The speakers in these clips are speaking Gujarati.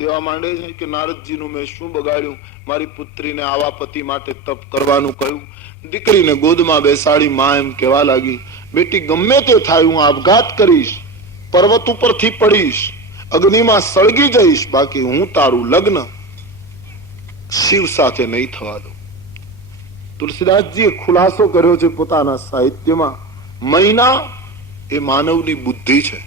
દેવા માંડે છે કે નારદજીનું મેં શું બગાડ્યું, મારી પુત્રીને આવા પતિ માટે તપ કરવાનું કહ્યું. દીકરીને ગોદમાં બેસાડી માં એમ કહેવા લાગી, બેટી ગમે તે થાય હું આપઘાત કરીશ, પર્વત ઉપરથી પડીશ, અગ્નિમાં સળગી જઈશ, બાકી હું તારું લગ્ન શિવ સાથે નહીં થવા દઉં. તુલસીદાસજીએ ખુલાસો કર્યો છે પોતાના સાહિત્યમાં, મહિના એ માનવની બુદ્ધિ છે.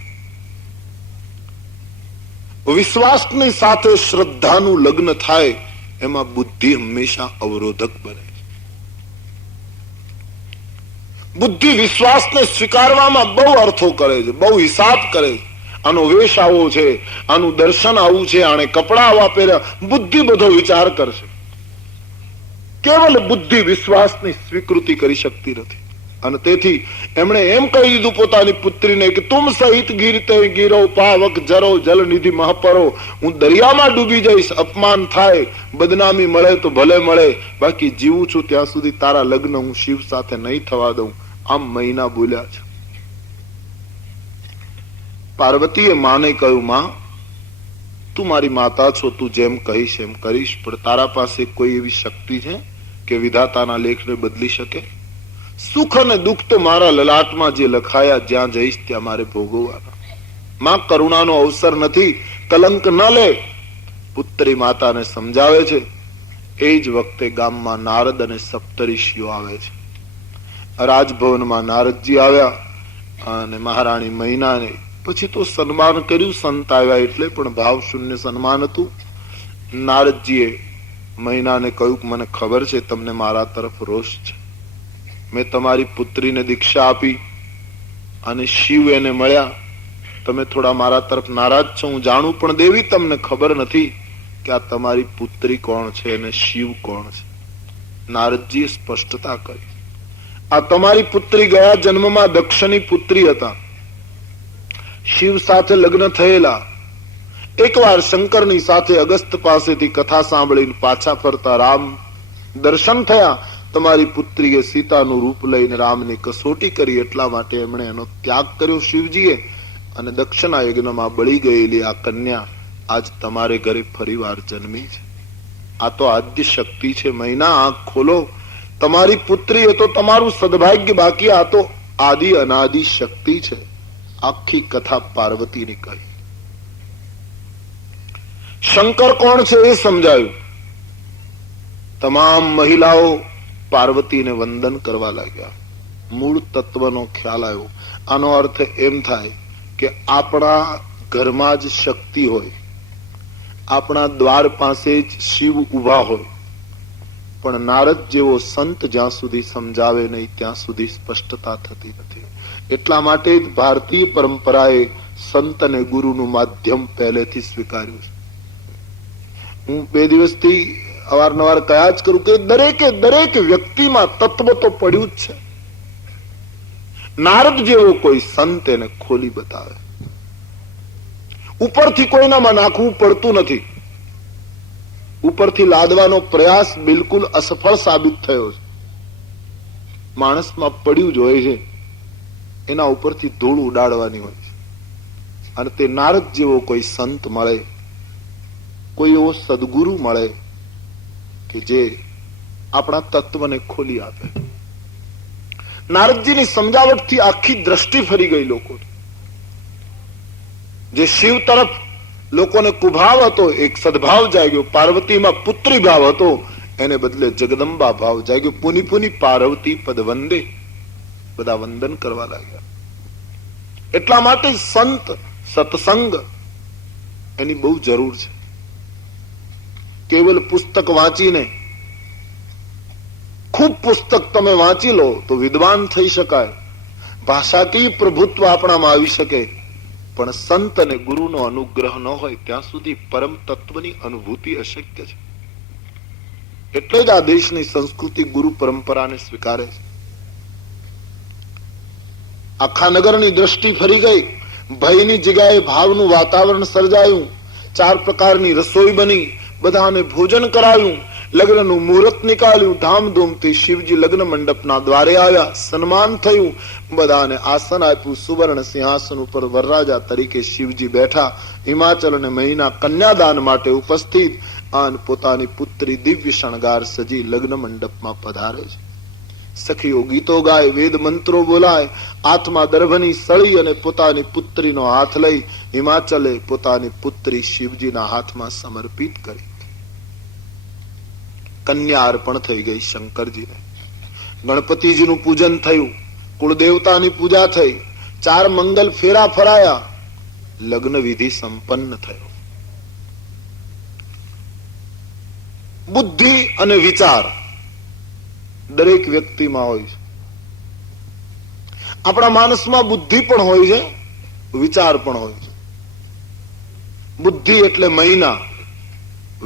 વિશ્વાસની સાથે શ્રદ્ધાનું લગ્ન થાય એમાં બુદ્ધિ હંમેશા અવરોધક બને. બુદ્ધિ વિશ્વાસને સ્વીકારવામાં બહુ અર્થો કરે છે, બહુ હિસાબ કરે છે. આનો વેશ આવો છે, આનું દર્શન આવું છે, આને કપડા આવા પહેર્યા, બુદ્ધિ બધો વિચાર કરશે. કેવલ બુદ્ધિ વિશ્વાસની સ્વીકૃતિ કરી શકતી નથી. અને તેથી એમણે એમ કહી દીધું પોતાની પુત્રીને કે તુમ સહિત ગીરતે ગીરો પાવક જરો જલ નિધિ મહાપરો, હું દરિયામાં ડૂબી જઈશ, અપમાન થાય, બદનામી મળે તો ભલે મળે, બાકી જીવું છું ત્યાં સુધી તારા લગ્ન હું શિવ સાથે નહીં થવા દઉં. આમ મહિના બોલ્યા છે. પાર્વતીએ માને કહ્યું, માં તું મારી માતા છો, તું જેમ કહીશ એમ કરીશ, પણ તારા પાસે કોઈ એવી શક્તિ છે કે વિધાતાના લેખને બદલી શકે? સુખ અને દુઃખ તો મારા લલાટમાં જે લખાયા, જ્યાં જઈશ ત્યાં મારે ભોગવવાના. માં કરુણાનો અવસર નથી, કલંક ન લે. પુત્રી માતાને સમજાવે છે. એ જ વખતે ગામમાં નારદ અને સપ્તઋષિઓ આવે છે. રાજભવનમાં નારદજી આવ્યા અને મહારાણી મહિનાને પછી તો સન્માન કર્યું, સંત આવ્યા એટલે, પણ ભાવ શૂન્ય સન્માન હતું. નારદજીએ મહિનાને કહ્યું, મને ખબર છે તમને મારા તરફ રોષ છે. મેં તમારી પુત્રીને દીક્ષા આપી અને શિવ એને મળ્યા, તમે થોડા મારા તરફ નારાજ છો, હું જાણું, પણ દેવી તમને ખબર નથી કે આ તમારી પુત્રી કોણ છે અને શિવ કોણ છે. નારદજીએ સ્પષ્ટતા કરી, આ તમારી પુત્રી ગયા જન્મમાં દક્ષની પુત્રી હતા, શિવ સાથે લગ્ન થયેલા. એકવાર શંકરની સાથે અગસ્ત પાસેથી કથા સાંભળીને પાછા ફરતા રામ દર્શન થયા. તમારી પુત્રીએ સીતાનું રૂપ લઈને રામની કસોટી કરી, એટલા માટે એમણે એનો ત્યાગ કર્યો શિવજીએ, અને દક્ષના યજ્ઞમાં બળી ગયેલી આ કન્યા આજ તમારે ઘરે ફરીવાર જન્મી છે. આ તો આદ્ય શક્તિ છે. મહિના આંખ ખોલો, તમારી પુત્રી એ તો તમારું સદભાગ્ય, બાકી આ તો આદિ અનાદિ શક્તિ છે. આખી કથા પાર્વતીની કહી. શંકર કોણ છે એ સમજાયું. તમામ મહિલાઓ પાર્વતીને વંદન કરવા લાગ્યા. મૂળ તત્વનો ખ્યાલ આવ્યો. આનો અર્થ એમ થાય કે આપણા ઘરમાં જ શક્તિ હોય, આપણા દ્વાર પાસે જ શિવ ઉભા હોય, પણ નારદ જેવો સંત જ્યાં સુધી સમજાવે નહીં ત્યાં સુધી સ્પષ્ટતા થતી નથી. એટલા માટે જ ભારતીય પરંપરાએ સંત અને ગુરુનું માધ્યમ પહેલેથી સ્વીકાર્યું છે. હું 2 દિવસથી અવારનવાર કયા જ કરું કે દરેક વ્યક્તિમાં તત્વ તો પડ્યું જ છે. નારદ જેવો કોઈ સંત એને ખોલી બતાવે. ઉપરથી કોઈનામાં નાખવું પડતું નથી. ઉપરથી લાદવાનો પ્રયાસ બિલકુલ અસફળ સાબિત થયો છે. માણસમાં પડ્યું જ હોય છે, એના ઉપરથી ધૂળ ઉડાડવાની હોય છે. અને તે નારદ જેવો કોઈ સંત મળે, કોઈ એવો સદગુરુ મળે કે જે આપણા તત્વને ખોલી આપે. નારદજીની સમજાવટથી આખી દ્રષ્ટિ ફરી ગઈ લોકો. જે શિવ તરફ લોકોને કુભાવ હતો, એક સદભાવ જાગ્યો. પાર્વતીમાં પુત્રી ભાવ હતો, એને બદલે જગદંબા ભાવ જાગ્યો. પુની પુની પાર્વતી પદ વંદે, બધા વંદન કરવા લાગ્યા. એટલા માટે સંત સત્સંગ એની બહુ જરૂર છે. કેવલ પુસ્તક વાંચીને, ખૂબ પુસ્તક તમે વાંચી લો તો વિદ્વાન થઈ શકાય, ભાષાકીય પ્રભુત્વ આપણામાં આવી શકે, પણ સંત અને ગુરુનો અનુગ્રહ ન હોય ત્યાં સુધી પરમ તત્વની અનુભૂતિ અશક્ય છે. એટલે જ આ દેશની સંસ્કૃતિ ગુરુ પરંપરાને સ્વીકારે છે. આખા નગરની દ્રષ્ટિ ફરી ગઈ. ભયની જગ્યાએ ભાવનું વાતાવરણ સર્જાયું. 4 પ્રકારની રસોઈ બની, બધાને ભોજન કરાયું. લગ્નનું મુહૂર્ત નીકાળ્યું. ધામધૂમથી શિવજી લગ્ન મંડપના દ્વારે આવ્યા. સન્માન થયું, બધાને આસન આપ્યું. સુવર્ણ સિંહાસન ઉપર વરરાજા તરીકે શિવજી બેઠા. હિમાચલ અને મહિના કન્યાદાન માટે ઉપસ્થિત અને પોતાની પુત્રી દિવ્ય શણગાર સજી લગ્ન મંડપમાં પધારે છે. સખીઓ ગીતો ગાય, વેદ મંત્રો બોલાય. હાથમાં દર્ભની સળી અને પોતાની પુત્રીનો હાથ લઈ હિમાચલે પોતાની પુત્રી શિવજીના હાથમાં સમર્પિત કરી. કન્યા અર્પણ થઈ ગઈ શંકરજીને. ગણપતિજીનું પૂજન થયું, કુળદેવતાની પૂજા થઈ, 4 મંગલ ફેરા ફરાયા, લગ્ન વિધિ સંપન્ન થયો. બુદ્ધિ અને વિચાર દરેક વ્યક્તિમાં હોય છે. આપણા માણસમાં બુદ્ધિ પણ હોય છે, વિચાર પણ હોય છે. બુદ્ધિ એટલે મહિના,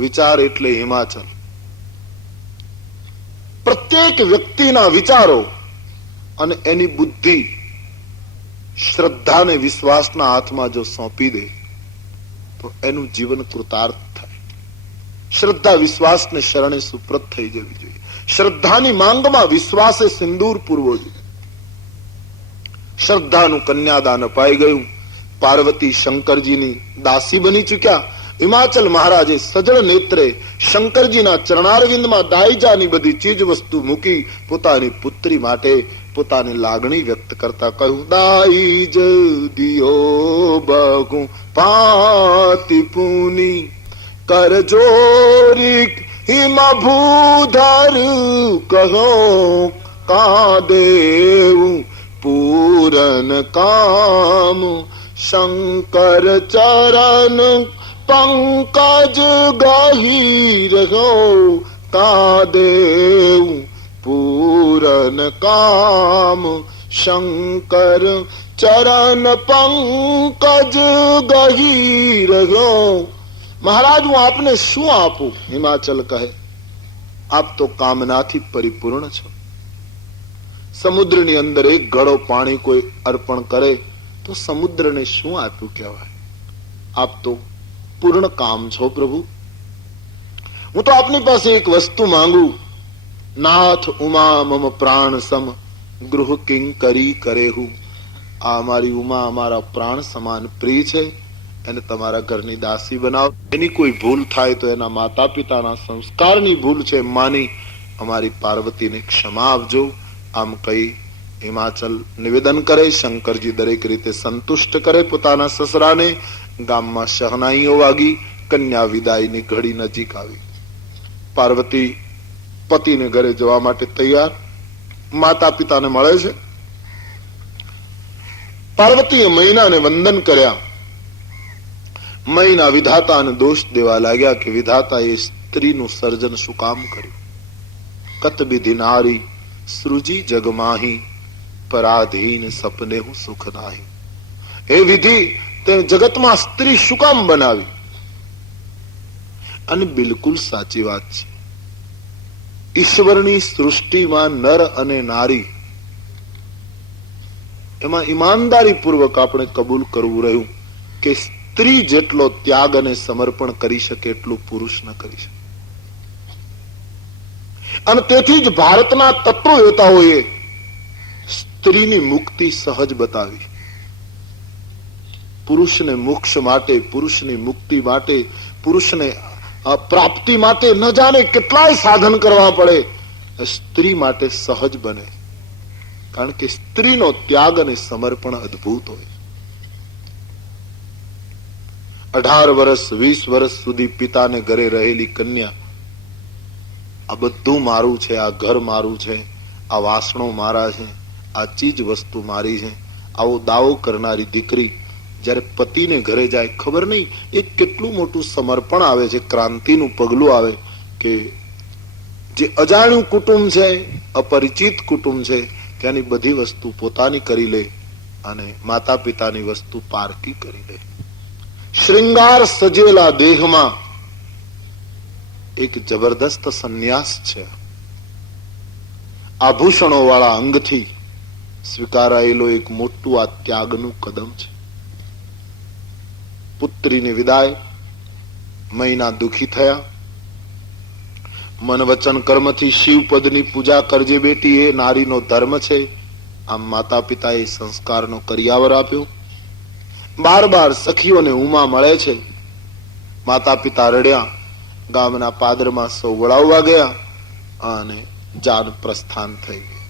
વિચાર એટલે હિમાચલ. પ્રત્યેક વ્યક્તિના વિચારો અને એની બુદ્ધિ શ્રદ્ધા અને વિશ્વાસના હાથમાં જો સોંપી દે તો એનું જીવન કૃતાર્થ થાય. શ્રદ્ધા વિશ્વાસને શરણે સુપ્રત થઈ જવી જોઈએ. શ્રદ્ધાની માંગમાં વિશ્વાસે સિંદૂર પૂરવો જોઈએ. શ્રદ્ધાનું કન્યાદાન અપાઈ ગયું. પાર્વતી શંકરજીની દાસી બની ચુક્યા. હિમાચલ મહારાજે સજળ નેત્રે શંકરજીના ચરણારવિંદમાં દાઈજાની બધી ચીજ વસ્તુ મૂકી પોતાની પુત્રી માટે પોતાની લાગણી વ્યક્ત કરતા કહ્યું, દાઈજ દિયો બગુ પાતિ પુની કરજોરી હિમ ભૂધર કહો કાદેવ પૂરન કામ શંકર ચરણ પંકજ ગહીર હો કાદેવ પૂરન કામ શંકર ચરણ પંકજ ગહીર હો. મહારાજ હું આપને શું આપું? હિમાચલ કહે, આપ તો કામનાથી પરિપૂર્ણ છો. સમુદ્રની અંદર એક ઘડો પાણી કોઈ અર્પણ કરે તો સમુદ્રને શું આપ્યું કહેવાય? આપ તો પૂર્ણ કામ છો પ્રભુ. હું તો આપની પાસે એક વસ્તુ માંગુ. નાથ ઉમા મમ પ્રાણ સમ ગૃહ કિંકરી કરેહુ. આ અમારી ઉમા અમારા પ્રાણ સમાન પ્રિય છે, એને તમારા ઘરની દાસી બનાવો. એની કોઈ ભૂલ થાય તો એના માતા પિતાના સંસ્કારની ભૂલ છે માની અમારી પાર્વતીને ક્ષમા આપજો. આમ કહી હિમાચલ નિવેદન કરે. શંકરજી દરેક રીતે સંતુષ્ટ કરે પોતાના સસરાને. ગામમાં શહનાઈઓ વાગી. કન્યા વિદાયની ઘડી નજીક આવી. પાર્વતી પતિને ઘરે જવા માટે તૈયાર. માતા પિતાને મળે છે. પાર્વતીએ મહિનાને વંદન કર્યા. મહિના વિધાતાને દોષ દેવા લાગ્યા કે વિધાતા એ સ્ત્રીનું સર્જન શું કામ કર્યું? કત વિધિ નારી સૃજી જગમાહી પરાધીન સપને હું સુખ નાહી. એ વિધિ તે જગતમાં સ્ત્રી શું કામ બનાવી? અને બિલકુલ સાચી વાત છે. ઈશ્વરની સૃષ્ટિમાં નર અને નારી એમાં ઈમાનદારી પૂર્વક આપણે કબૂલ કરવું રહ્યું કે સ્ત્રી જેટલો ત્યાગ અને સમર્પણ કરી શકે એટલું પુરુષ ન કરી શકે. અને તેથી જ ભારતના તત્વવેતાઓએ સ્ત્રીની મુક્તિ સહજ બતાવી. પુરુષને મોક્ષ માટે, પુરુષની મુક્તિ માટે, પુરુષને પ્રાપ્તિ માટે ન જાણે કેટલાય સાધન કરવા પડે, સ્ત્રી માટે સહજ બને. કારણ કે સ્ત્રીનો ત્યાગ અને સમર્પણ અદ્ભુત હોય. 18 વર્ષ 20 વર્ષ સુધી પિતાને ઘરે રહેલી કન્યા, આ બધું મારું છે, આ ઘર મારું છે, આ વાસણો મારા છે, આ ચીજ વસ્તુ મારી છે, આવો દાવો કરનારી દીકરી જયારે પતિને ઘરે જાય, ખબર નહીં એ કેટલું મોટું સમર્પણ આવે છે, ક્રાંતિનું પગલું આવે કે જે અજાણ્યું કુટુંબ છે, અપરિચિત કુટુંબ છે, ત્યાંની બધી વસ્તુ પોતાની કરી લે અને માતા પિતાની વસ્તુ પારકી કરી લે. શ્રૃંગાર સજેલા દેહમાં એક જબરદસ્ત સંન્યાસ છે. આભૂષણો વાળા અંગથી સ્વીકારાયેલો એક મોટું આ ત્યાગનું કદમ છે. પુત્રીની વિદાય. મહિના દુખી થયા. મન વચન કર્મથી શિવ પદની પૂજા કરજે બેટી, એ નારીનો ધર્મ છે. આમ માતા પિતાએ સંસ્કારનો કરિયાવર આપ્યો. બાર બાર સખીઓને ઉમા મળે છે. માતા પિતા રડ્યા. ગામના પાદરમાં સૌ વળાવવા ગયા અને જાન પ્રસ્થાન થઈ ગઈ.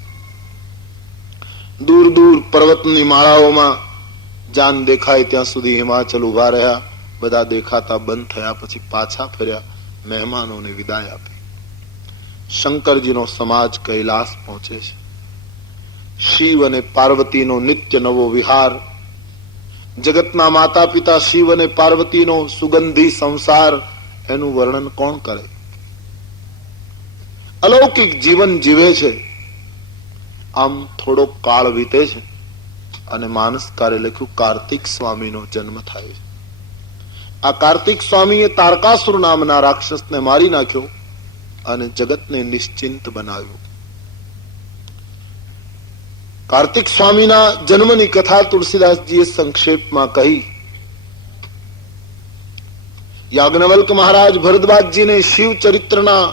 દૂર દૂર પર્વતની માળાઓમાં જાન દેખાય ત્યાં સુધી હિમાચલ ઉભા રહ્યા. બધા દેખાતા બંધ થયા પછી પાછા ફર્યા. મહેમાનોને વિદાય આપી. શંકરજીનો સમાજ કૈલાસ પહોંચે છે. શિવ અને પાર્વતીનો નિત્ય નવો વિહાર, જગતના માતા પિતા શિવ અને પાર્વતીનો સુગંધી સંસાર, એનું વર્ણન કોણ કરે? અલૌકિક જીવન જીવે છે. આમ થોડો કાળ વીતે છે અને માનસકારે લખ્યું કાર્તિક સ્વામીનો જન્મ થાય છે. આ કાર્તિક સ્વામીએ તારકાસુર નામના રાક્ષસને મારી નાખ્યો અને જગતને નિશ્ચિંત બનાવ્યું. કાર્તિક સ્વામીના જન્મની કથા તુલસીદાસજીએ સંક્ષેપમાં કહી. યાજ્ઞવલ્ક મહારાજ ભરદ્વાજજીને શિવ ચરિત્રના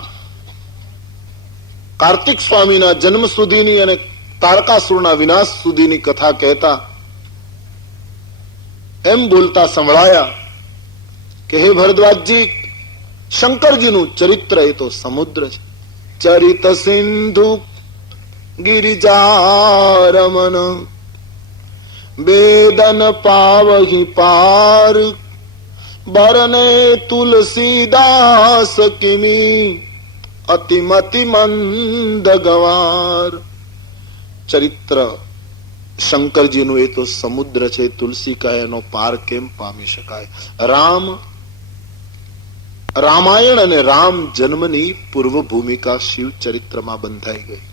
કાર્તિક સ્વામીના જન્મ સુધીની અને તારકાસુરના વિનાશ સુધીની કથા કહેતા એમ બોલતા સંભળાયા કે હે ભરદ્વાજજી, શંકરજીનું ચરિત્ર એ તો સમુદ્ર છે. ચરિત સિંધુ ગિરિજારમન બેદન પાવહી પાર બરને તુલસીદાસ કિમી અતિમતિ મંદ ગવાર. ચરિત્ર શંકરજીનું એ તો સમુદ્ર છે. તુલસી કહે એનો પાર કેમ પામી શકાય? રામાયણ અને રામ જન્મની પૂર્વ ભૂમિકા શિવ ચરિત્રમાં બંધાઈ ગઈ.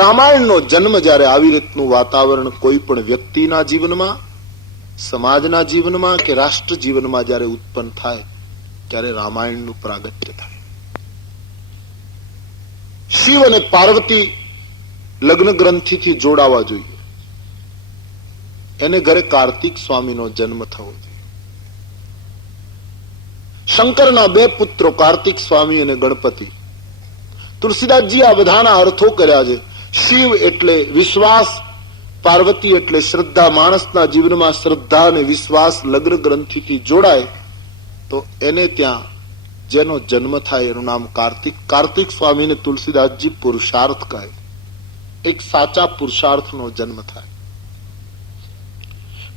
રામાયણનો જન્મ જ્યારે આવી રીતનું વાતાવરણ કોઈ પણ વ્યક્તિના જીવનમાં, સમાજના જીવનમાં કે રાષ્ટ્ર જીવનમાં જ્યારે ઉત્પન્ન થાય ત્યારે રામાયણનું પ્રાગટ્ય થાય. શિવ અને પાર્વતી લગ્ન ગ્રંથિથી જોડાવા જોઈએ. એને ઘરે કાર્તિક સ્વામીનો જન્મ થવો જોઈએ. શંકરના બે પુત્રો કાર્તિક સ્વામી અને ગણપતિ. તુલસીદાસજી આ બધાના અર્થો કર્યા છે. શિવ એટલે વિશ્વાસ, પાર્વતી એટલે શ્રદ્ધા. માણસના જીવનમાં શ્રદ્ધા અને વિશ્વાસ લગ્ન ગ્રંથિથી જોડાય તો એને ત્યાં જેનો જન્મ થાય એનું નામ કાર્તિક. કાર્તિક સ્વામીને તુલસીદાસજી પુરુષાર્થ કહે. એક સાચા પુરુષાર્થનો જન્મ થાય.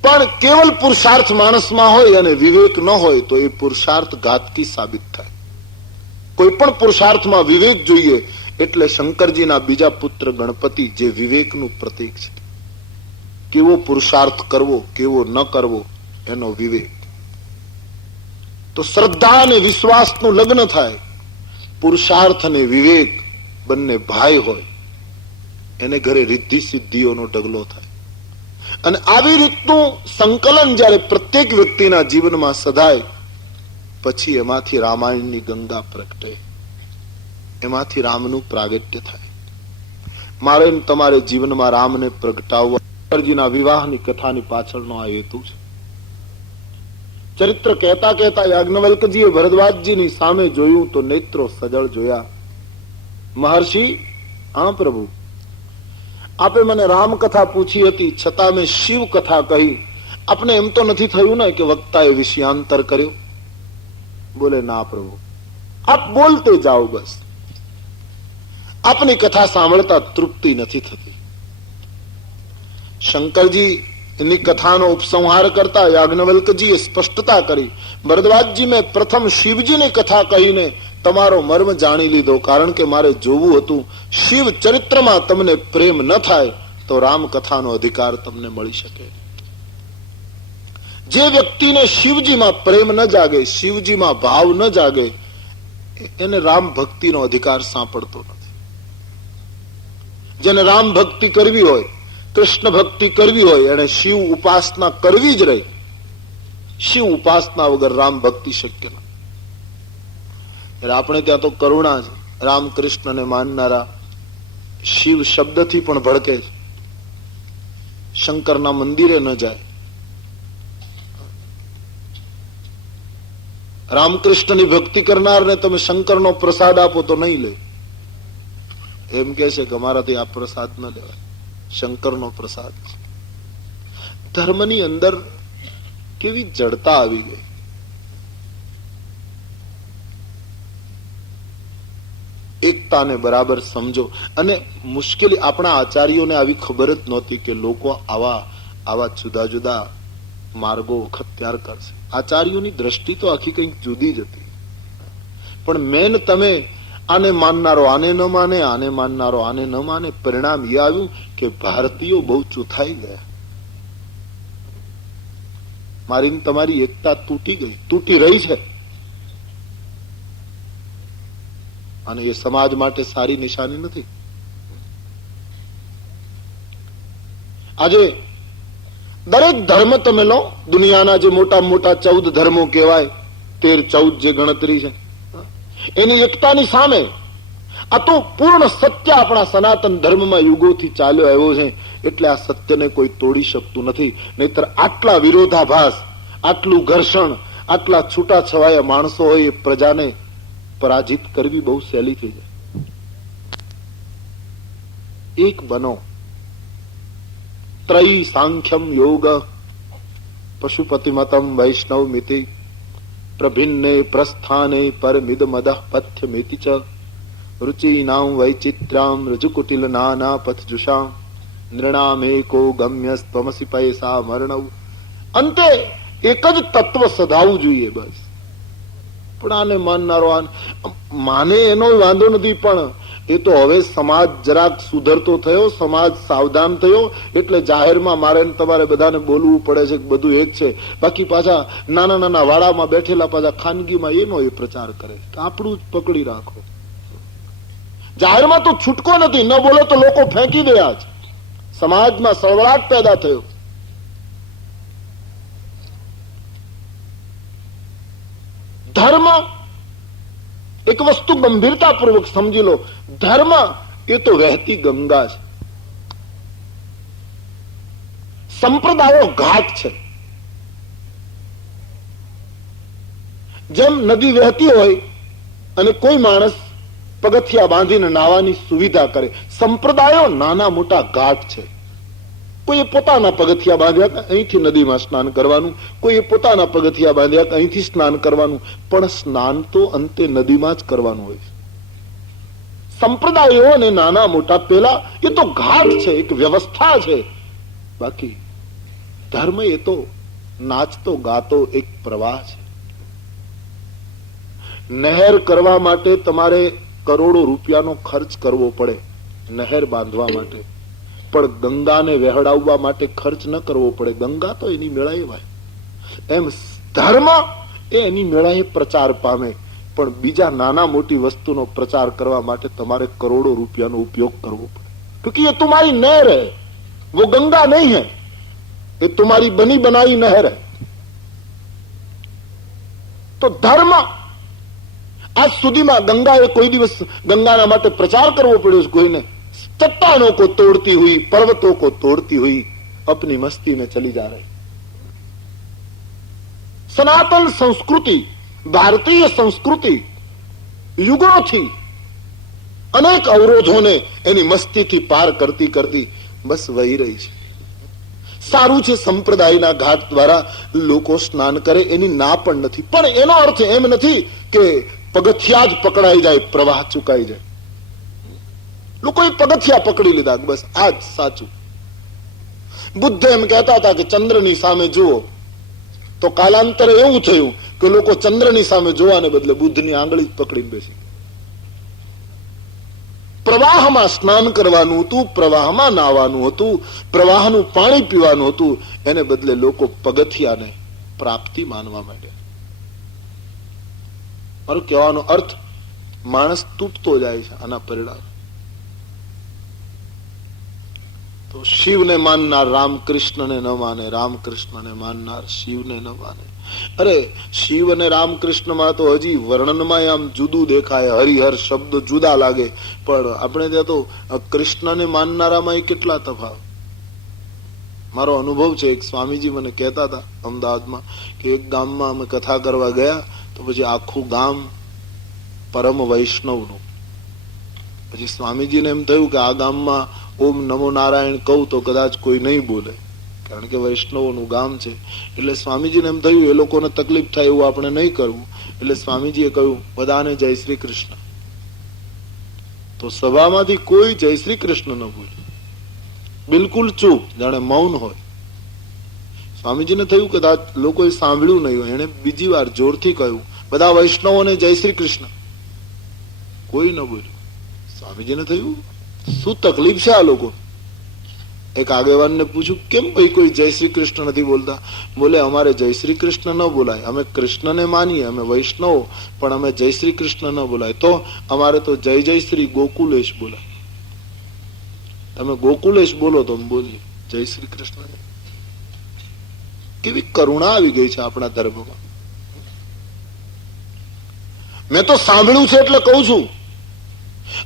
પણ કેવલ પુરુષાર્થ માણસમાં હોય અને વિવેક ન હોય તો એ પુરુષાર્થ ઘાતકી સાબિત થાય. કોઈ પણ પુરુષાર્થમાં વિવેક જોઈએ. એટલે શંકરજીના બીજા પુત્ર ગણપતિ જે વિવેકનું પ્રતીક છે. કેવો પુરુષાર્થ કરવો, કેવો ન કરવો, એનો વિવેક. તો શ્રદ્ધા અને વિશ્વાસનું લગ્ન થાય. પુરુષાર્થ અને વિવેક બંને ભાઈ હોય એને ઘરે રિદ્ધિ સિદ્ધિઓનો ઢગલો થાય. અને આવી રીતનું સંકલન જયારે પ્રત્યેક વ્યક્તિના જીવનમાં સધાય પછી એમાંથી રામાયણની ગંગા પ્રગટે, એમાંથી રામનું પ્રાગટ્ય થાય. મારે તમારે જીવનમાં રામને પ્રગટાવવા શંકરજીના વિવાહની કથાની પાછળનો આ હેતુ છે. ચરિત્ર કહેતા કહેતા યાજ્ઞવલ્કજીએ ભરદ્વાજજીની સામે જોયું તો નેત્રો સજળ જોયા. મહર્ષિ, હા પ્રભુ, આપે મને રામ કથા પૂછી હતી છતાં મેં શિવ કથા કહી. આપને એમ તો નથી થયું ને કે વક્તાએ વિષયાંતર કર્યો? બોલે ના પ્રભુ, આપ બોલતે જાઓ, બસ આપની કથા સાંભળતા તૃપ્તિ નથી થતી. શંકરજી એની કથાનો ઉપસંહાર કરતા યાજ્ઞવલ્કજીએ સ્પષ્ટતા કરી. ભરદ્વાજજી, મેં પ્રથમ શિવજીની કથા કહીને તમારો મર્મ જાણી લીધો, કારણ કે મારે જોવું હતું શિવ ચરિત્રમાં તમને પ્રેમ ન થાય તો રામ કથાનો અધિકાર તમને મળી શકે. જે વ્યક્તિને શિવજીમાં પ્રેમ ન જાગે, શિવજીમાં ભાવ ન જાગે, એને રામ ભક્તિનો અધિકાર સાંપડતો નથી. જેને રામ ભક્તિ કરવી હોય, કૃષ્ણ ભક્તિ કરવી હોય, એને શિવ ઉપાસના કરવી જ રહી. શિવ ઉપાસના વગર રામ ભક્તિ શક્ય નથી. આપણે ત્યાં તો કરુણા છે. રામકૃષ્ણને માનનારા શિવ શબ્દથી પણ ભડકે છે. શંકરના મંદિરે ન જાય. રામકૃષ્ણની ભક્તિ કરનારને તમે શંકરનો પ્રસાદ આપો તો નહીં લે. એમ કે છે કે અમારાથી આ પ્રસાદ ન લેવાય, શંકરનો પ્રસાદ. ધર્મની અંદર કેવી જડતા આવી ગઈ. એકતાને બરાબર સમજો. અને મુશ્કેલી આપણા આચાર્યોને આવી ખબર જ નહોતી કે લોકો આવા જુદા જુદા માર્ગો અખત્યાર કરશે. આચાર્યોની દ્રષ્ટિ તો આખી કંઈક જુદી જ હતી. પણ મેન તમે આને માનનારો આને ન માને, આને માનનારો આને ન માને, પરિણામ એ આવ્યું કે ભારતીયો બહુ ચૂથાઈ ગયા. મારી તમારી એકતા તૂટી ગઈ, તૂટી રહી છે. અને એ સમાજ માટે સારી નિશાની નથી. આજે દરેક ધર્મ તમે લો, દુનિયાના જે મોટા મોટા 14 ધર્મો કહેવાય, 13-14 જે ગણતરી છે, એની એકતાની સામે આ તો પૂર્ણ સત્ય આપણા સનાતન ધર્મમાં યુગોથી ચાલ્યો આવ્યો છે. એટલે આ સત્યને કોઈ તોડી શકતું નથી. નહીતર આટલા વિરોધાભાસ, આટલું ઘર્ષણ, આટલા છૂટાછવાયા માણસો હોય એ પ્રજાને પરાજિત કરવી બહુ સહેલી થઈ જાય. એક બનો. ત્રયી સાંખ્યમ યોગ પશુપતિમતમ વૈષ્ણવ મિતિ પ્રભિન્ને પ્રસ્થાને પરમિદ મદ પથ્યમિતિ ચ રુચિનામ વૈચિત્ર્યામ રજુકુટિલ નાના પથજુષામ નૃણામેકો ગમ્યસ્ત્વમસી પૈસા મર્ણવ. અંતે એક જ તત્વ સધાવવું જોઈએ બસ. પણ આને માનનારો માને એનો વાંધો નથી, પણ એ તો હવે સમાજ જરાક સુધરતો થયો, સમાજ સાવધાન થયો, એટલે જાહેરમાં મારે તમારે બધાને બોલવું પડે છે કે બધું એક છે. બાકી પાછા નાના નાના વાડામાં બેઠેલા પાછા ખાનગીમાં એનો એ પ્રચાર કરે કે આપણું જ પકડી રાખો. જાહેરમાં તો છૂટકો નથી, ન બોલે તો લોકો ફેંકી દે. આજ સમાજમાં સળવળાટ પેદા થયો. ધર્મ એક વસ્તુ ગંભીરતાપૂર્વક સમજી લો. ધર્મ એ તો વહેતી ગંગા છે, સંપ્રદાયો ઘાટ છે. જેમ નદી વહેતી હોય અને કોઈ માણસ પગથિયા બાંધીને નાવાની સુવિધા કરે, સંપ્રદાયો નાના મોટા ઘાટ છે. કોઈ પોતાના પગથિયા બાંધ્યા અહીંથી નદીમાં સ્નાન કરવાનું, કોઈ પોતાના પગથિયા બાંધ્યા અહીંથી સ્નાન કરવાનું, પણ સ્નાન તો અંતે નદીમાં જ કરવાનું હોય. સંપ્રદાયો અને નાના મોટા પેલા એ તો ઘાટ છે, એક વ્યવસ્થા છે. બાકી ધર્મ એ તો નાચતો ગાતો એક પ્રવાહ છે. નહેર કરવા માટે તમારે કરોડો રૂપિયાનો ખર્ચ કરવો પડે નહેર બાંધવા માટે, પણ ગંગાને વહેડાવવા માટે ખર્ચ ન કરવો પડે. ગંગા તો એની મેળાએ વાય. એમ ધર્મ એ એની મેળાએ પ્રચાર પામે, પણ બીજા નાના મોટી વસ્તુનો પ્રચાર કરવા માટે તમારે કરોડો રૂપિયાનો ઉપયોગ કરવો પડે. ક્योंकि ये तुम्हारी नहर है, वो गंगा नहीं है, ये तुम्हारी बनी बनाई नहर है. તો ધર્મ આજ સુધીમાં ગંગાએ કોઈ દિવસ ગંગાના માટે પ્રચાર કરવો પડ્યો છે કોઈને? चट्टानों को तोड़ती हुई, पर्वतों को तोड़ती हुई अपनी मस्ती में चली जा रही. सनातन संस्कृति, भारतीय संस्कृति युगोથી અનેક અવરોધોને એની મસ્તીથી પાર કરતી કરતી બસ વહી રહી છે. સારું છે સંપ્રદાયના ઘાટ દ્વારા લોકો સ્નાન કરે, એની ના પણ નથી, પણ એનો અર્થ એમ નથી કે પગથિયા જ પકડાઈ જાય, પ્રવાહ ચુકાઈ જાય. લોકોએ પગથિયા પકડી લીધા, બસ આ જ સાચું. બુદ્ધ એમ કહેતા હતા કે ચંદ્રની સામે જુઓ, તો કાલાંતરે એવું થયું કે લોકો ચંદ્રની સામે જોવાને બદલે બુદ્ધની આંગળી જ પકડીને બેસી. પ્રવાહમાં સ્નાન કરવાનું હતું, પ્રવાહમાં નાવાનું હતું, પ્રવાહનું પાણી પીવાનું હતું, એને બદલે લોકો પગથિયાને પ્રાપ્તિ માનવા માંડ્યા. મારું કહેવાનો અર્થ, માણસ તૂટતો જાય છે આના પરિણામ. તો શિવને માનનાર રામકૃષ્ણને ન માને, રામકૃષ્ણને માનનાર શિવને ન માને. અરે શિવ અને રામકૃષ્ણમાં તો હજી વર્ણનમાં આમ જુદું દેખાય, હરિહર શબ્દ જુદા લાગે, પણ આપણે ત્યાં તો કૃષ્ણને માનનારામાં કેટલા તફાવત. મારો અનુભવ છે, એક સ્વામીજી મને કહેતા હતા અમદાવાદમાં કે એક ગામમાં અમે કથા કરવા ગયા તો પછી આખું ગામ પરમ વૈષ્ણવનું. પછી સ્વામીજીને એમ થયું કે આ ગામમાં ઓમ નમો નારાયણ કહું તો કદાચ કોઈ નહીં બોલે, કારણ કે વૈષ્ણવોનું ગામ છે. એટલે સ્વામીજીને એમ થયું એ લોકોને તકલીફ થાય એવું આપણે નહીં કરવું. એટલે સ્વામીજીએ કહ્યું બધાને જય શ્રી કૃષ્ણ. તો સભામાંથી કોઈ જય શ્રી કૃષ્ણ ન બોલ્યું, બિલકુલ ચૂપ, જાણે મૌન હોય. સ્વામીજીને થયું કદાચ લોકોએ સાંભળ્યું નહીં હોય. એને બીજી વાર જોરથી કહ્યું બધા વૈષ્ણવોને જય શ્રી કૃષ્ણ. કોઈ ન બોલ્યું. સ્વામીજીને થયું શું તકલીફ છે આ લોકો. એક આગેવાનને પૂછ્યું કેમ ભાઈ કોઈ જય શ્રી કૃષ્ણ નથી બોલતા. બોલે અમારે જય શ્રી કૃષ્ણ ન બોલાય, અમે કૃષ્ણને માનીએ, અમે વૈષ્ણવ, પણ અમે જય શ્રી કૃષ્ણ ન બોલાય. તો અમારે તો જય જય શ્રી ગોકુલેશ બોલાય. તમે ગોકુલેશ બોલો તો અમે બોલીએ, જય શ્રી કૃષ્ણ. કેવી કરુણા આવી ગઈ છે આપણા ધર્મમાં. મેં તો સાંભળ્યું છે એટલે કઉ છું.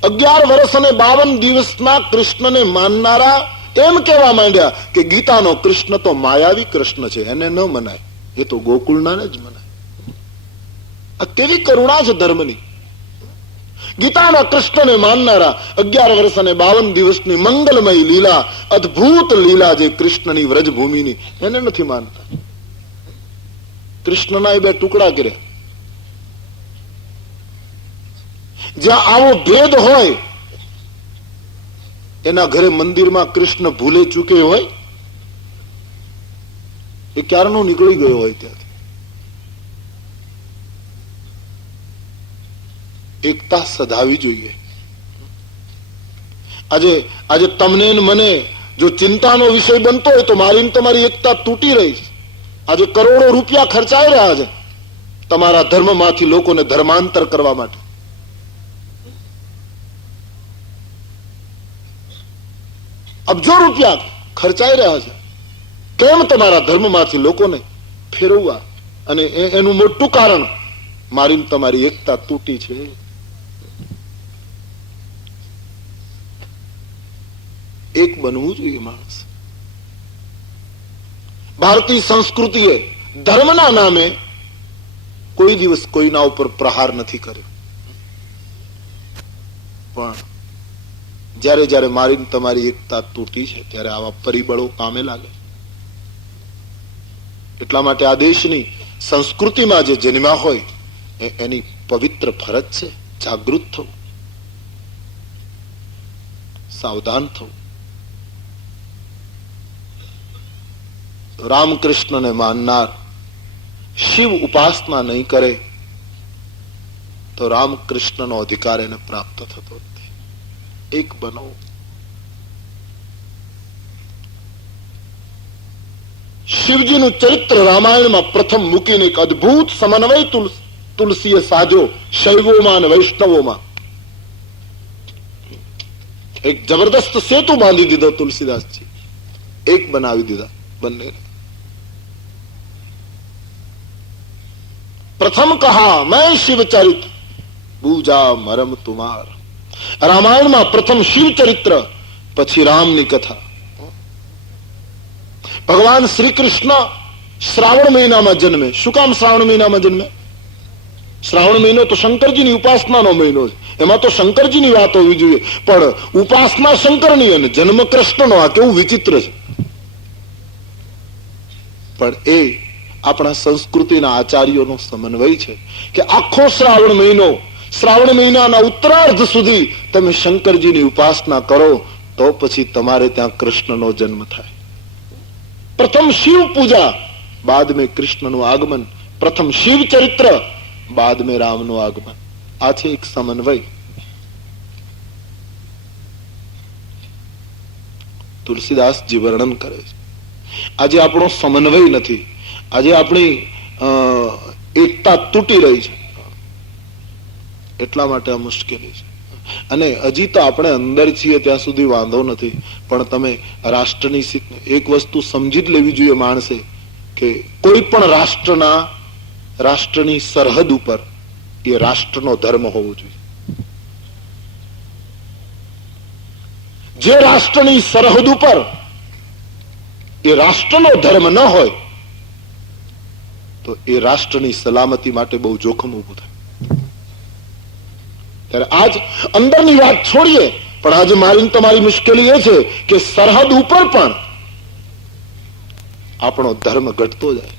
11 વર્ષ અને 52 દિવસના કૃષ્ણને માનનારા એમ કહેવા માંડ્યા કે ગીતાનો કૃષ્ણ તો માયાવી કૃષ્ણ છે, એને ન મનાય, એ તો ગોકુળના જ મનાય. આ કેવી કરુણા છે ધર્મની. ગીતાના કૃષ્ણને માનનારા 11 વર્ષ અને 52 દિવસની મંગલમય લીલા, અદભુત લીલા જે કૃષ્ણની વ્રજભૂમિની, એને નથી માનતા. કૃષ્ણના એ 2 ટુકડા કર્યા. જ્યાં આવો ભેદ હોય એના ઘરે મંદિરમાં કૃષ્ણ ભૂલે ચૂકે હોય, એ ક્યારનો નીકળી ગયો હોય ત્યાંથી. એકતા સધાવી જોઈએ. આજે તમને મને જો ચિંતાનો વિષય બનતો હોય તો મારી તમારી એકતા તૂટી રહી છે. આજે કરોડો રૂપિયા ખર્ચાઈ રહ્યા છે તમારા ધર્મમાંથી લોકોને ધર્માંતર કરવા માટે. અબજો રૂપિયા ખર્ચાઈ રહ્યા છે કેમ તમારા ધર્મમાંથી લોકોને ફેરવવા. અને એનું મોટું કારણ મારી તમારી એકતા તૂટી છે. એક બનવું જોઈએ માણસ. ભારતીય સંસ્કૃતિએ ધર્મના નામે કોઈ દિવસ કોઈના ઉપર પ્રહાર નથી કર્યો, પણ જ્યારે જ્યારે મારી તમારી એકતા તૂટી છે ત્યારે આવા પરિબળો કામે લાગે. એટલા માટે આ દેશની સંસ્કૃતિમાં જે જન્મ્યા હોય એની પવિત્ર ફરજ છે જાગૃત થવું, સાવધાન થવું. રામકૃષ્ણને માનનાર શિવ ઉપાસના નહીં કરે તો રામકૃષ્ણનો અધિકાર એને પ્રાપ્ત થતો નથી. એક બનો. શિવજીનું ચરિત્ર રામાયણમાં પ્રથમ મૂકીને એક અદભુત સમન્વય તુલસીએ સાધ્યો શૈવોમાં અને વૈષ્ણવોમાં. એક જબરદસ્ત સેતુ બાંધી દીધો તુલસીદાસજી, એક બનાવી દીધા બંને. પ્રથમ કહા મેં શિવ ચરિત્ર બૂજા મરમ તુમાર. રામાયણમાં પ્રથમ શિવ ચરિત્ર, પછી રામની કથા. ભગવાન શ્રી કૃષ્ણ શ્રાવણ મહિનામાં જન્મે. શું કામ શ્રાવણ મહિનામાં જન્મે? શ્રાવણ મહિનો તો શંકરજીની ઉપાસનાનો મહિનો છે, એમાં તો શંકરજીની વાત હોવી જોઈએ, પણ ઉપાસના શંકરની અને જન્મ કૃષ્ણનો. આ કેવું વિચિત્ર છે. પણ એ આપણા સંસ્કૃતિના આચાર્યોનો સમન્વય છે કે આખો શ્રાવણ મહિનો, શ્રાવણ મહિનાના ઉત્તરાર્ધ સુધી તમે શંકરજીની ઉપાસના કરો તો પછી તમારે ત્યાં કૃષ્ણનો જન્મ થાય. પ્રથમ શિવ પૂજા, બાદ મેં કૃષ્ણનું આગમન. પ્રથમ શિવ ચરિત્ર, બાદ મેં રામનું આગમન. આ છે એક સમન્વય. તુલસીદાસજી વર્ણન કરે છે. આજે આપણો સમન્વય નથી, આજે આપણી એકતા તૂટી રહી છે. એટલા માટે આ મુશ્કેલી છે. અને હજી તો આપણે અંદર છીએ ત્યાં સુધી વાંધો નથી, પણ તમે રાષ્ટ્રની એક વસ્તુ સમજી જ લેવી જોઈએ માણસે કે કોઈ પણ રાષ્ટ્રની સરહદ ઉપર એ રાષ્ટ્રનો ધર્મ હોવો જોઈએ. જે રાષ્ટ્રની સરહદ ઉપર એ રાષ્ટ્રનો ધર્મ ન હોય તો એ રાષ્ટ્રની સલામતી માટે બહુ જોખમ ઉભું થાય. ત્યારે આજ અંદરની વાત છોડીએ, પણ આજે મારી તમારી મુશ્કેલી એ છે કે સરહદ ઉપર પણ આપણો ધર્મ ઘટતો જાય,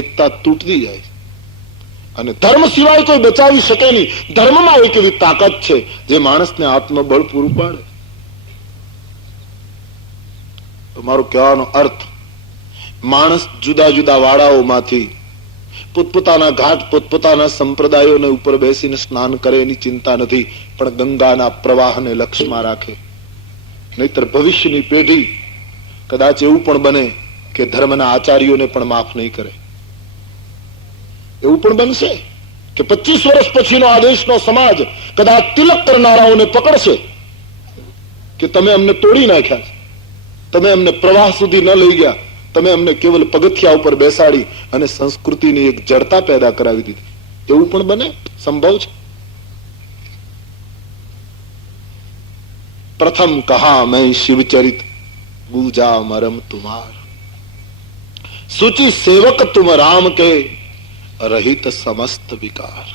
એકતા તૂટતી જાય, અને ધર્મ સિવાય કોઈ બચાવી શકે નહીં. ધર્મમાં એક એવી તાકાત છે જે માણસને આત્મબળ પૂરું પાડે. મારો કહેવાનો અર્થ, માણસ જુદા જુદા વાડાઓમાંથી પોતપોતાના ઘાટ પોતપોતાના સંપ્રદાયોને ઉપર બેસીને સ્નાન કરે એની ચિંતા નથી, પણ ગંગાના પ્રવાહને લક્ષ્યમાં રાખે. નહીતર ભવિષ્યની પેઢી કદાચ એવું પણ બને કે ધર્મના આચાર્યોને પણ માફ નહીં કરે. એવું પણ બનશે કે 25 વર્ષ પછીનો આ દેશનો સમાજ કદાચ તિલક કરનારાઓને પકડશે કે તમે અમને તોડી નાખ્યા છે, તમે અમને પ્રવાહ સુધી ન લઈ ગયા, તમે અમને કેવલ પગથિયા ઉપર બેસાડી અને સંસ્કૃતિની એક જડતા પેદા કરાવી દીધી. એવું પણ બને, સંભવ છે. પ્રથમ કહા મેં શિવચરિત બૂજા મરમ તુમાર, સુચि સેવક તુમ રામ કે રહિત સમસ્ત વિકાર.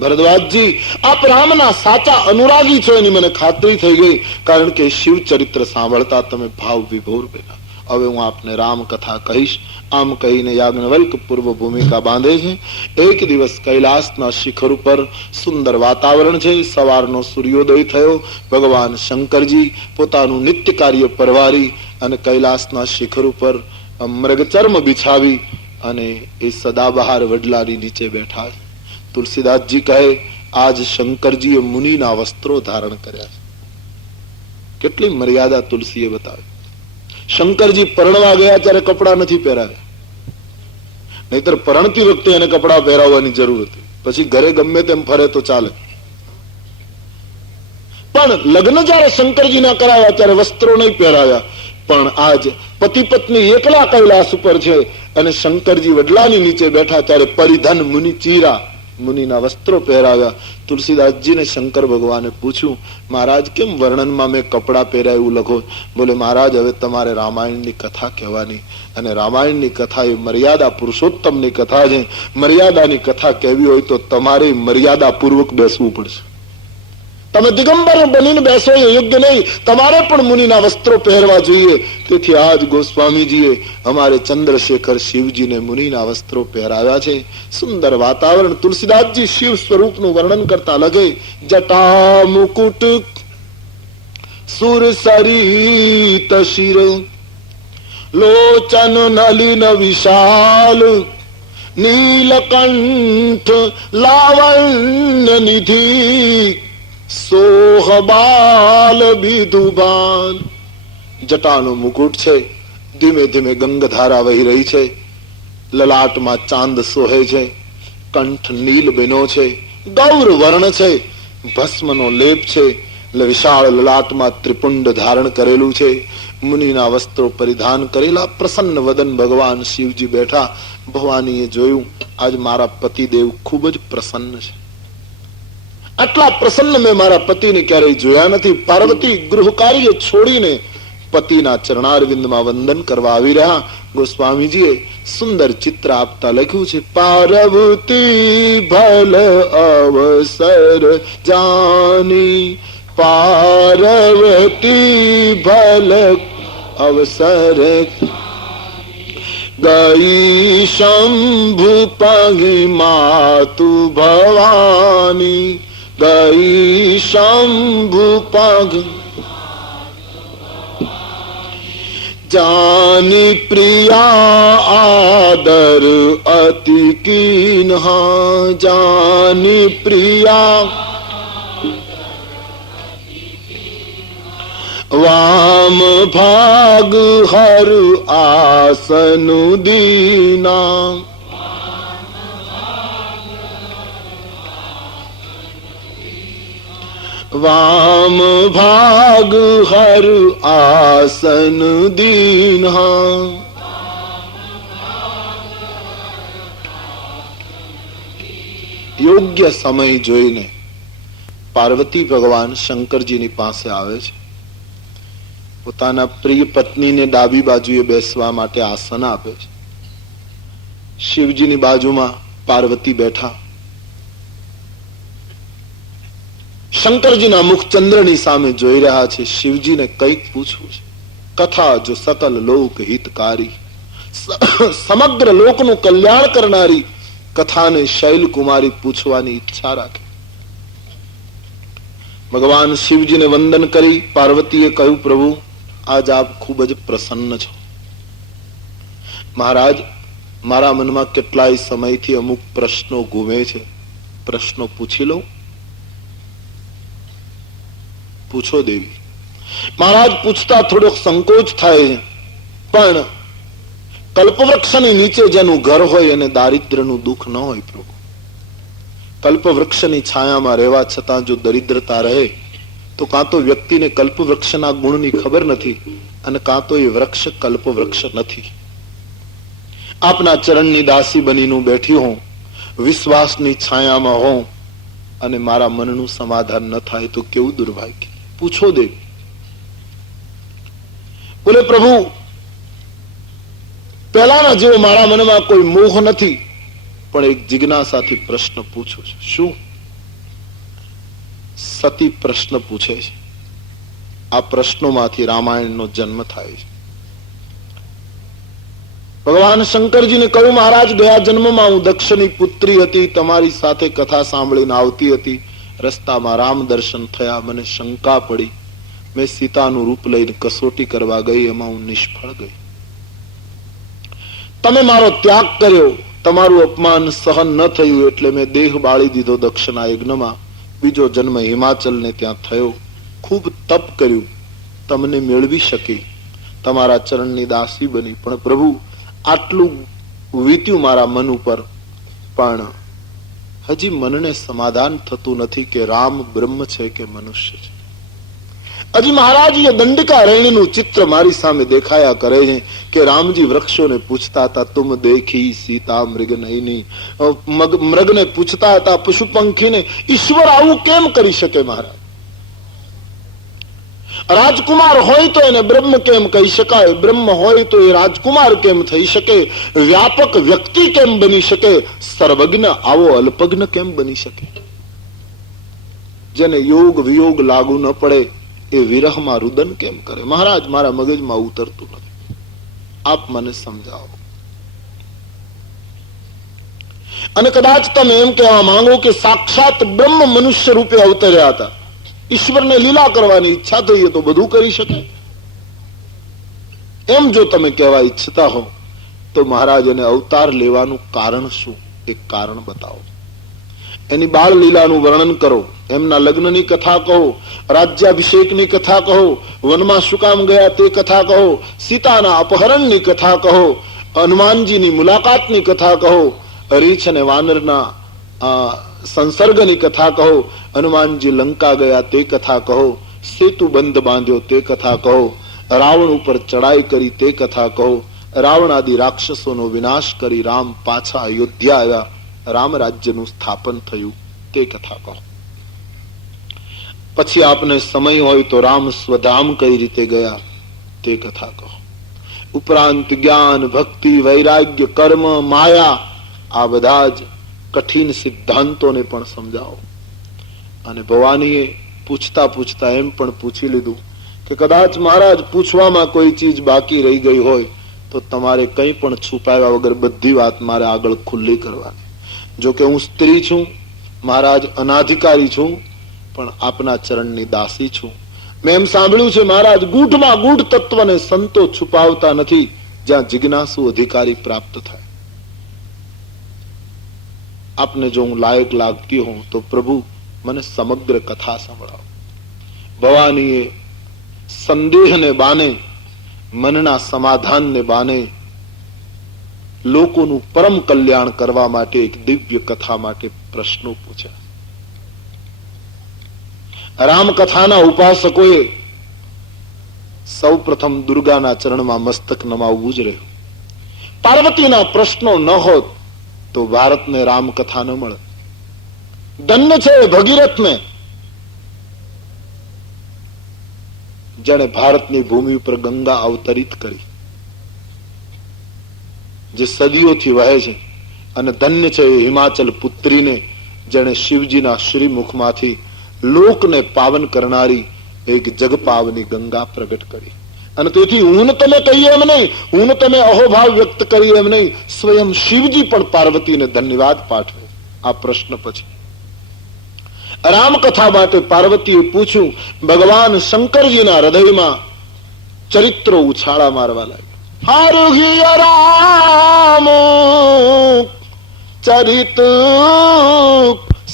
ભરદ્વાજજી, આપ રામના સાચા અનુરાગી છો એની મને ખાતરી થઈ ગઈ, કારણ કે શિવ ચરિત્ર સાંભળતા તમે ભાવ વિભોર બન્યા. હવે હું આપને રામ કથા કહીશ. આમ કહીને યાજ્ઞવલ્ક પૂર્વ ભૂમિકા બાંધે છે. એક દિવસ કૈલાસના શિખર ઉપર સુંદર વાતાવરણ છે. સવારનો સૂર્યોદય થયો. ભગવાન શંકરજી પોતાનું નિત્ય કાર્ય પરવારી અને કૈલાસના શિખર ઉપર મૃગચર્મ બિછાવી અને એ સદાબહાર વડલાની નીચે બેઠા. તુલસીદાસજી કહે, આજ શંકરજીએ મુનિના વસ્ત્રો ધારણ કર્યા છે. કેટલી મર્યાદા તુલસીએ બતાવી. શંકરજી પરણવા ગયા ત્યારે કપડા નથી પહેરાવ્યા, નહીતર પરણતી વખતે એને કપડા પહેરાવવાની જરૂર હતી. પછી ઘરે ગમે તેમ ફરે તો ચાલે, પણ લગ્ન જયારે શંકરજીના કરાવ્યા ત્યારે વસ્ત્રો નહીં પહેરાવ્યા. પણ આજ પતિ પત્ની એકલા કૈલાસ ઉપર છે અને શંકરજી વડલાની નીચે બેઠા ત્યારે પરિધન મુનિ ચીરા, મુનિના વસ્ત્રો પહેરાવ્યા. તુલસીદાસજીને શંકર ભગવાને પૂછ્યું, મહારાજ કેમ વર્ણનમાં મેં કપડા પહેર્યા એવું લખો? બોલે, મહારાજ હવે તમારે રામાયણની કથા કહેવાની, અને રામાયણની કથા એ મર્યાદા પુરુષોત્તમની કથા છે. મર્યાદાની કથા કહેવી હોય તો તમારે મર્યાદા પૂર્વક બેસવું પડશે. તમે દિગંબર બનીને બેસો એ યોગ્ય નહીં, તમારે પણ મુનિના વસ્ત્રો પહેરવા જોઈએ. તેથી આજ ગોસ્વામીજીએ અમારે ચંદ્રશેખર શિવજીને મુનિના વસ્ત્રો પહેરાવ્યા છે. સુંદર વાતાવરણ. તુલસીદાસજી શિવ સ્વરૂપનું વર્ણન કરતા લગે, જટા મુકુટ સુર સરિત શિર, લોચન નલિન વિશાલ, નીલકંઠ લાવણ્ય નિધિ, સોહબાલ બિધુબાલ. જટાનું મુકુટ છે, ધીમે ધીમે ગંગધારા વહી રહી છે, લલાટમાં ચાંદ સોહે છે, કંઠ નીલ બનો છે, ગૌર વર્ણ છે, ભસ્મનો લેપ છે, વિશાળ લલાટમાં ત્રિપુંડ ધારણ કરેલું છે, મુનિના વસ્ત્રો પરિધાન કરેલા પ્રસન્ન વદન ભગવાન શિવજી બેઠા. ભવાનીએ જોયું, આજ મારા પતિદેવ ખૂબ જ પ્રસન્ન છે. આટલા પ્રસન્ન મેં મારા પતિને ક્યારેય જોયા નથી. પાર્વતી ગૃહ કાર્ય છોડીને પતિના ચરણારવિંદમાં વંદન કરવા આવી રહ્યા. ગોસ્વામીજીએ સુંદર ચિત્ર આપતા લખ્યું છે, પાર્વતી ભલ અવસર જાની, પાર્વતી ભલ અવસર ગઈ શંભુ પગી માતુ ભવાની, ગઈ શંભુ પગ જાની પ્રિયા આદર અતિ કીન્હા, જાની પ્રિયા વામ ભાગ હર આસનુ દીના, વામ ભાગ હર આસન દીના. યોગ્ય સમય જોઈને પાર્વતી ભગવાન શંકરજીની પાસે આવે છે. પોતાના પ્રિય પત્નીને ડાબી બાજુએ બેસવા માટે આસન આપે છે. શિવજીની બાજુમાં પાર્વતી બેઠા, શંકરજીના મુખ ચંદ્રની સામે જોઈ રહ્યા છે. શિવજીને કંઈક પૂછવું છે. કથા જો સકલ લોક હિતકારી, સમગ્ર લોકનું કલ્યાણ કરનારી કથાને શૈલકુમારી પૂછવાની ઈચ્છા રાખે. ભગવાન શિવજીને વંદન કરી પાર્વતીએ કહ્યું, પ્રભુ આજ આપ ખૂબ જ પ્રસન્ન છો. મહારાજ, મારા મનમાં કેટલાય સમયથી અમુક પ્રશ્નો ઘૂમે છે, પ્રશ્નો પૂછી લઉં? પૂછો દેવી. મહારાજ, પૂછતા થોડોક સંકોચ થાય છે, પણ કલ્પવૃક્ષની નીચે જેનું ઘર હોય એને દારિદ્ર્યનું દુઃખ ન હોય પ્રભુ. કલ્પવૃક્ષની છાયામાં રહેવા છતાં જો દરિદ્રતા રહે તો કાં તો વ્યક્તિને કલ્પવૃક્ષના ગુણની ખબર નથી, અને કાં તો એ વૃક્ષ કલ્પવૃક્ષ નથી. આપના ચરણની દાસી બનીનું બેઠી હોઉં, વિશ્વાસની છાયામાં હોઉં, અને મારા મનનું સમાધાન ન થાય તો કેવું દુર્ભાગ્ય. પૂછો દેવી. બોલે, પ્રભુ પહેલાના જેવો મારા મનમાં કોઈ મોહ નથી, પણ એક જિજ્ઞાસાથી પ્રશ્ન પૂછું છું. શું? સતી પ્રશ્ન પૂછે છે. આ પ્રશ્નોમાંથી રામાયણનો જન્મ થાય છે. ભગવાન શંકરજીને કહ્યું, મહારાજ, ગયા જન્મમાં હું દક્ષની પુત્રી હતી, તમારી સાથે કથા સાંભળીને આવતી હતી. રસ્તામાં રામ દર્શન થયા, મને શંકા પડી, મેં સીતાનું રૂપ લઈને કસોટી કરવા ગઈ, એમાં હું નિષ્ફળ ગઈ. તમે મારો ત્યાગ કર્યો, તમારું અપમાન સહન ન થયું એટલે મેં દેહ બાળી દીધો દક્ષના યજ્ઞમાં. બીજો જન્મ હિમાચલ ને ત્યાં થયો, ખૂબ તપ કર્યું, તમને મેળવી શકી, તમારા ચરણની દાસી બની. પણ પ્રભુ, આટલું વીત્યું મારા મન ઉપર, પણ હજી મનને સમાધાન થતું નથી કે રામ બ્રહ્મ છે કે મનુષ્ય છે. હજી મહારાજ, એ દંડિકા રણનું ચિત્ર મારી સામે દેખાયા કરે છે કે રામજી વૃક્ષોને પૂછતા હતા, તુમ દેખી સીતા મૃગ નયની, મૃગને પૂછતા હતા, પશુ પંખીને. ઈશ્વર આવું કેમ કરી શકે મહારાજ? રાજકુમાર હોય તો એને બ્રહ્મ કેમ કહી શકાય? બ્રહ્મ હોય તો એ રાજકુમાર કેમ થઈ શકે? વ્યાપક વ્યક્તિ કેમ બની શકે? સર્વજ્ઞ આવો અલ્પજ્ઞ કેમ બની શકે? જેને યોગ વિયોગ લાગુ ન પડે એ વિરહમાં રુદન કેમ કરે? મહારાજ, મારા મગજમાં ઉતરતું નથી, આપ મને સમજાવો. અને કદાચ તમે એમ કહેવા માંગો કે સાક્ષાત બ્રહ્મ મનુષ્ય રૂપે અવતર્યા હતા, ઈશ્વરને લીલા કરવાની ઈચ્છા થઈ તો બધું કરી શકે. એમ જો તમે કહેવા ઈચ્છતા હો તો મહારાજ, એને અવતાર લેવાનું કારણ શું? એક કારણ બતાવો. એની બાળ લીલાનું વર્ણન કરો, એમના લગ્નની કથા કહો, રાજ્યાભિષેકની કથા કહો, વનમાં શું કામ ગયા તે કથા કહો, સીતાના અપહરણની કથા કહો, હનુમાનજીની મુલાકાતની કથા કહો, રીછ અને વાનરના સંસર્ગની કથા કહો, હનુમાનજી લંકા ગયા તે કથા કહો, સેતુ બંધ બાંધ્યો તે કથા કહો, રાવણ ઉપર ચડાઈ કરી તે કથા કહો, રાવણ આદિ રાક્ષસોનો વિનાશ કરી રામ પાછા અયોધ્યા આવ્યા, રામ રાજ્યનું સ્થાપન થયું તે કથા કહો. પછી આપને સમય હોય તો રામ સ્વધામ કઈ રીતે ગયા તે કથા કહો. ઉપરાંત જ્ઞાન, ભક્તિ, વૈરાગ્ય, કર્મ, માયા, આ બધા જ કઠિન સિદ્ધાંતોને પણ સમજાવો. અને ભવાનીએ પૂછતા પૂછતા એમ પણ પૂછી લીધું કે કદાચ મહારાજ પૂછવામાં કોઈ ચીજ બાકી રહી ગઈ હોય તો તમારે કંઈ પણ છુપાવ્યા વગર બધી વાત મારે આગળ ખુલ્લી કરવાની. જો કે હું સ્ત્રી છું મહારાજ, અનાધિકારી છું, પણ આપના ચરણની દાસી છું. મેં એમ સાંભળ્યું છે મહારાજ, ગૂઢમાં ગૂઢ તત્વને સંતો છુપાવતા નથી, જ્યાં જિજ્ઞાસુ અધિકારી પ્રાપ્ત થાય. આપને જો હું લાયક લાગતી હોઉં તો પ્રભુ મને સમગ્ર કથા સંભળાવો. ભવાનીએ સંદેહને બાને, મનના સમાધાનને બાને, લોકોનું પરમ કલ્યાણ કરવા માટે એક દિવ્ય કથા માટે પ્રશ્નો પૂછ્યા. રામકથાના ઉપાસકોએ સૌ પ્રથમ દુર્ગાના ચરણમાં મસ્તક નમાવવું જ રહ્યું. પાર્વતીના પ્રશ્નો ન હોત તો ભારતને રામકથા ન મળે. ધન્ય છે ભગીરથને, જેણે ભારતની ભૂમિ ઉપર ગંગા અવતરિત કરી, જે સદીઓથી વહે છે. અને ધન્ય છે એ હિમાચલ પુત્રીને જેણે શિવજીના શ્રીમુખમાંથી લોકને પાવન કરનારી એક જગપાવની ગંગા પ્રગટ કરી. અને તેથી હું તમે કહીએ એમ નહીં, હું તમે અહોભાવ વ્યક્ત કરીએ એમ નહીં, સ્વયં શિવજી પણ પાર્વતીને ધન્યવાદ પાઠવે. આ પ્રશ્ન પછી રામકથા માટે પાર્વતીએ પૂછ્યું. ભગવાન શંકરજીના હૃદયમાં ચરિત્રો ઉછાળા મારવા લાગ્યા. રામ ચરિત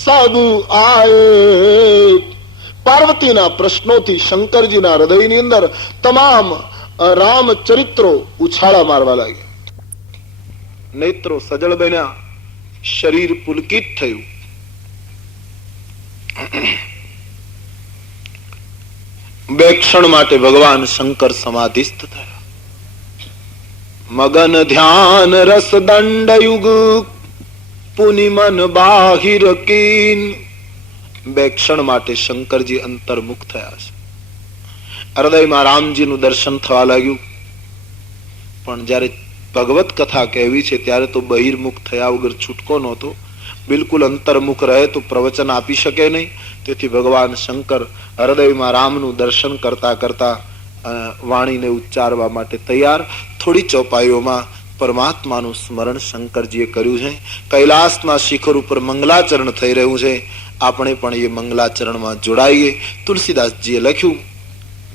સબ આયે. પાર્વતીના પ્રશ્નોથી શંકરજીના હૃદયની અંદર તમામ રામ ચરિત્રો ઉછાળા મારવા લાગ્યા. નેત્રો સજળ બન્યા, શરીર પુલકિત થયું. બે ક્ષણ માટે ભગવાન શંકર સમાધિસ્થ થયા. મગન ધ્યાન રસ દંડ યુગ પુનિ મન બાહિર કીન. બે ક્ષણ માટે શંકરજી અંતર્મુખ થયા છે. હૃદયમાં રામજીનું દર્શન થવા લાગ્યું. પણ જયારે ભગવત કથા કહેવી છે ત્યારે તો બહિર્મુખ થયા વગર છૂટકો નહોતો. બિલકુલ અંતર્મુખ રહે તો પ્રવચન આપી શકે નહીં. તેથી ભગવાન શંકર હૃદયમાં રામનું દર્શન કરતા કરતા વાણીને ઉચ્ચારવા માટે તૈયાર. થોડી ચોપાઈઓમાં પરમાત્માનું સ્મરણ શંકરજીએ કર્યું છે. કૈલાસના શિખર ઉપર મંગલાચરણ થઈ રહ્યું છે. આપણે પણ એ મંગલાચરણમાં જોડાઈએ. તુલસીદાસજીએ લખ્યું,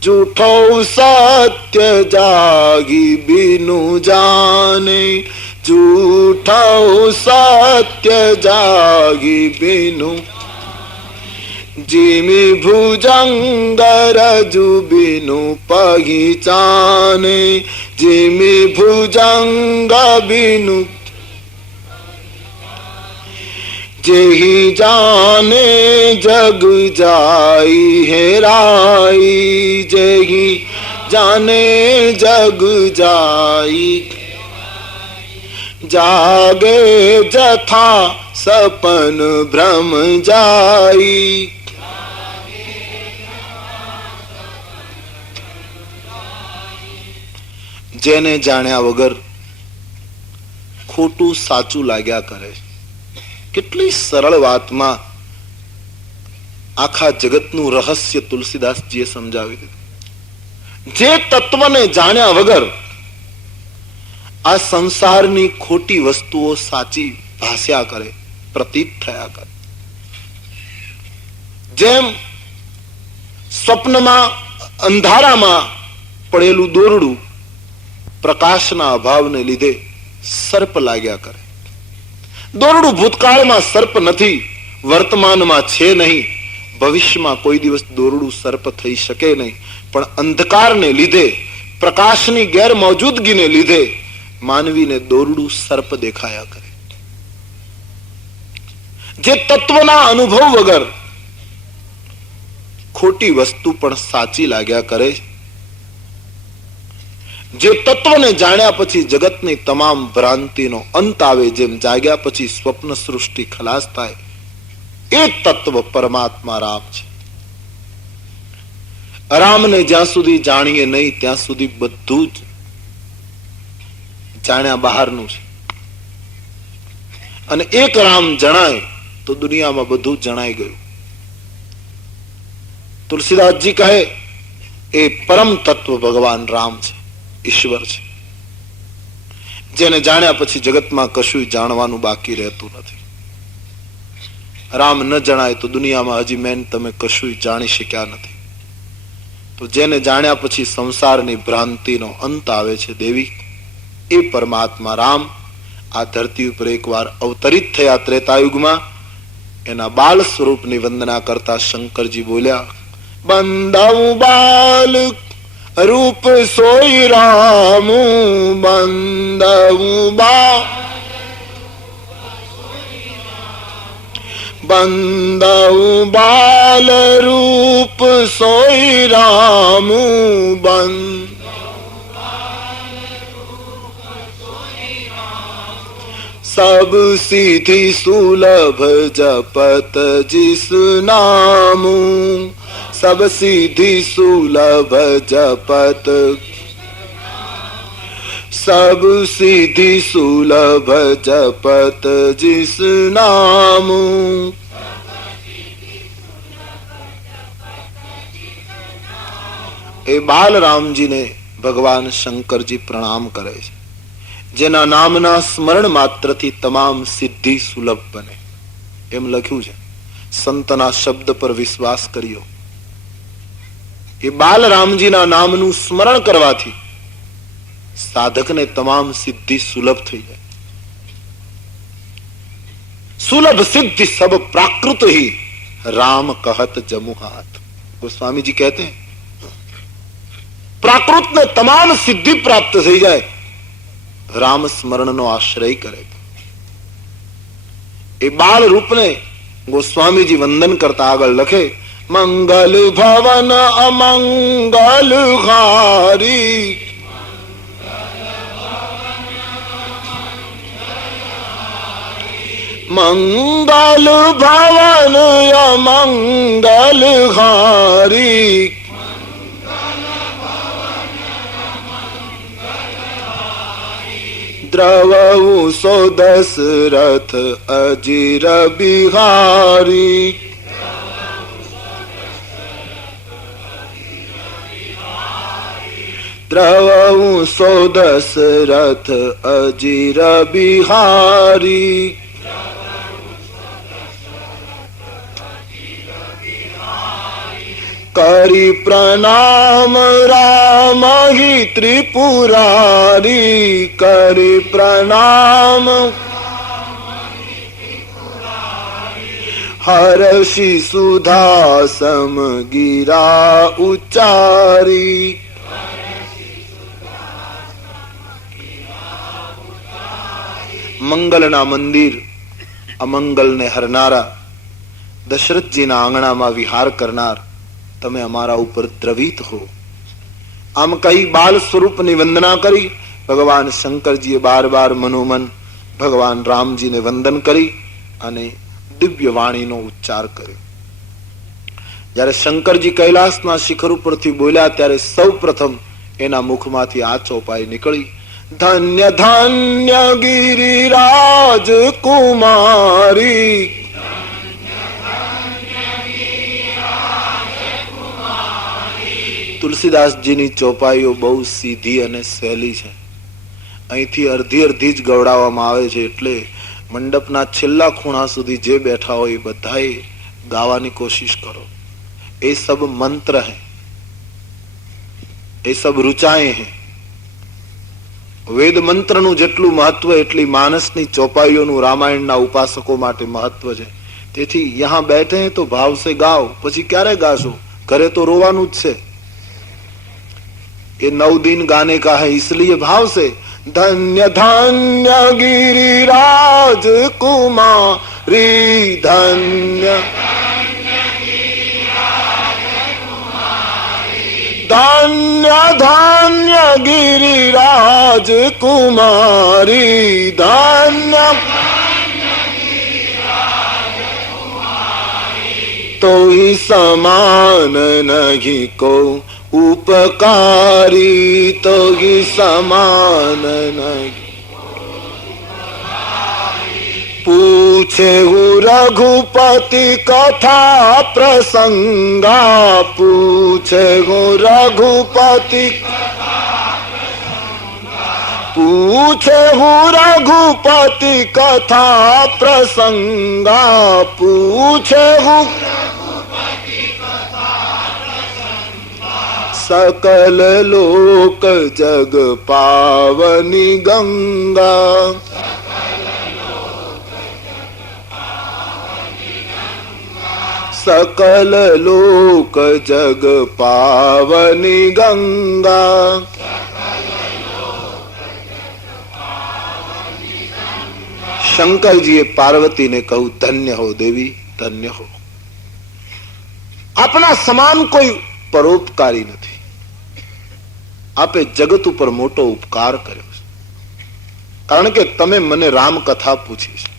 જૂઠો સત્ય જાગી બિનુ જાને, જૂઠો સત્ય જાગી બિનુ, જીમી ભુજંગ રજુ બિનુ પહીચાને, જીમી ભુજંગ બિનુ, જેહી જાને જગ જાઈ હેરાઈ, જેહી જાને જગ જાઈ, જાગે જથા સપન ભ્રમ જાઈ. જેને જાણ્યા વગર ખોટું સાચું લાગ્યા કરે. કેટલી સરળ વાતમાં આખા જગતનું રહસ્ય તુલસીદાસજીએ સમજાવી દીધું. જે તત્વને જાણ્યા વગર આ સંસારની ખોટી વસ્તુઓ સાચી ભાસ્યા કરે, પ્રતીત થયા કરે. જેમ સ્વપ્નમાં અંધારામાં પડેલું દોરડું પ્રકાશના અભાવને લીધે સર્પ લાગ્યા કરે. દોરડું ભૂતકાળમાં સર્પ નથી, વર્તમાનમાં છે નહીં, ભવિષ્યમાં કોઈ દિવસ દોરડું સર્પ થઈ શકે નહીં. પણ અંધકારને લીધે, પ્રકાશની ગેરમોજૂદગીને લીધે માનવીને દોરડું સર્પ દેખાયા કરે. જે તત્વના અનુભવ વગર ખોટી વસ્તુ પણ સાચી લાગ્યા કરે, જે તત્વને જાણ્યા પછી જગતની તમામ ભ્રાંતિનો અંત આવે, જેમ જાગ્યા પછી સ્વપ્ન સૃષ્ટિ ખલાસ થાય, એ તત્વ પરમાત્મા રામ છે. રામને જ્યાં સુધી જાણીએ નહીં ત્યાં સુધી બધું જ જાણ્યા બહારનું છે. અને એક રામ જણાય તો દુનિયામાં બધું જણાઈ ગયું. તુલસીદાસજી કહે એ પરમ તત્વ ભગવાન રામ છે, ઈશ્વર છે. જેને જાણ્યા પછી જગતમાં કશું જાણવાનું બાકી રહેતું નથી. રામ ન જણાય તો દુનિયામાં હજી મેન તમે કશું જાણી શક્યા નથી. તો જેને જાણ્યા પછી સંસારની ભ્રાંતિનો અંત આવે છે દેવી, એ પરમાત્મા રામ આ ધરતી ઉપર એકવાર અવતરિત થયા ત્રેતાયુગમાં. એના બાલ સ્વરૂપની વંદના કરતા શંકરજી બોલ્યા, બંદવ બાલ રૂપ સોઈ રામ, બંદવ બંદવ બાલ રૂપ સોઈ રામ, બંદ सब सीधी सुलभ जपत जिस नाम, सब सीधी सुलभ जपत, सब सिद्धि सुलभ जपत जिस नाम। એ બાલરામજીને ભગવાન શંકરજી પ્રણામ કરે છે, જેના નામના સ્મરણ માત્રથી તમામ સિદ્ધિ સુલભ બને, એમ લખ્યું છે. સંતના શબ્દ પર વિશ્વાસ કર્યો. એ બાલરામજીના નામનું સ્મરણ કરવાથી સાધકને તમામ સિદ્ધિ સુલભ થઈ જાય. सुलभ सिद्धि सब प्राकृत ही राम कहत जमु हाथ. गोस्वामी जी कहते हैं प्राकृत में तमाम सिद्धि प्राप्त થઈ જાય રામ સ્મરણનો આશ્રય કરે. એ બાળ રૂપને ગોસ્વામીજી વંદન કરતા આગળ લખે મંગલ ભવન અમંગલ હારી. મંગલ ભવન અમંગલ હારી. દ્રવઉ સો દશરથ અજીર બિહારી. દ્રવઉ સો દશરથ અજીર બિહારી. કરી પ્રણામ રામ હિ ત્રિપુરારી. કરી પ્રણામ હર્ષિ સુધા સમ ગીરા ઉચ્ચારી. મંગલના મંદિર અમંગલને હરનારા દશરથજીના આંગણામાં વિહાર કરનાર તમે અમારા ઉપર દ્રવિત હો. આમ કહી બાલ સ્વરૂપની વંદના કરી ભગવાન શંકરજીએ બાર બાર મનોમન ભગવાન રામજીને વંદન કરી અને દિવ્ય વાણીનો ઉચ્ચાર કર્યો. જ્યારે શંકરજી કૈલાસના શિખર ઉપરથી બોલ્યા ત્યારે સૌ પ્રથમ એના મુખમાંથી આ ચોપાઈ નીકળી ધન્ય ધન્ય ગિરિરાજ કુમારી. તુલસીદાસજીની ચોપાઈઓ બહુ સીધી અને સહેલી છે. અહીંથી અડધી અડધી જ ગવડાવવામાં આવે છે, એટલે મંડપના છેલ્લા ખૂણા સુધી જે બેઠા હોય એ બધાએ ગાવાની કોશિશ કરો. એ સબ મંત્ર હૈ, એ સબ રૂચાએ હૈ. વેદ મંત્રનું જેટલું મહત્વ એટલી માનસની ચોપાઈઓનું રામાયણના ઉપાસકો માટે મહત્વ છે. તેથી યહાં બેઠે તો ભાવ સે ગાઓ. પછી ક્યારે ગાશો? ઘરે તો રોવાનું જ છે. ये 9 दिन गाने का है, इसलिए भाव से धन्य धन्य गिरिराज कुमारी. धन्य धन्य धन्य गिरिराज कुमारी. धन्य तो ही समान नहीं को उपकारी. तो ही समान नहीं. पूछे हूँ रघुपति कथा प्रसंगा. पूछे हूँ रघुपति पूछे हूँ रघुपति कथा प्रसंगा. पूछे हूँ सकल लोक जग पावनी गंगा. सकल लोक जग पावनी गंगा. શંકરજીએ પાર્વતીને કહ્યું ધન્ય હો દેવી, ધન્ય હો. આપના સમાન કોઈ પરોપકારી નથી. આપે જગત ઉપર મોટો ઉપકાર કર્યો છે, કારણ કે તમે મને રામકથા પૂછી છે.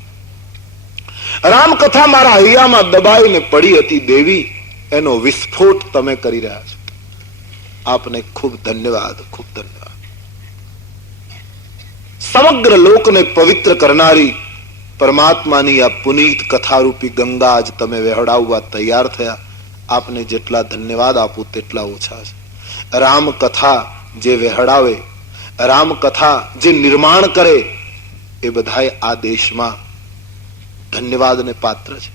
રામકથા મારા હૈયામાં દબાઈને પડી હતી દેવી, એનો વિસ્ફોટ તમે કરી રહ્યા છો. આપને ખૂબ ધન્યવાદ, ખૂબ ધન્યવાદ. સમગ્ર લોકને પવિત્ર કરનારી પરમાત્માની આ પુનીત કથારૂપી ગંગા આજ તમે વહેડાવવા તૈયાર થયા. આપને જેટલા ધન્યવાદ આપું તેટલા ઓછા છે. રામ કથા જે વહેડાવે, રામ કથા જે નિર્માણ કરે, એ બધાય આ દેશમાં ધન્યવાદને પાત્ર છે.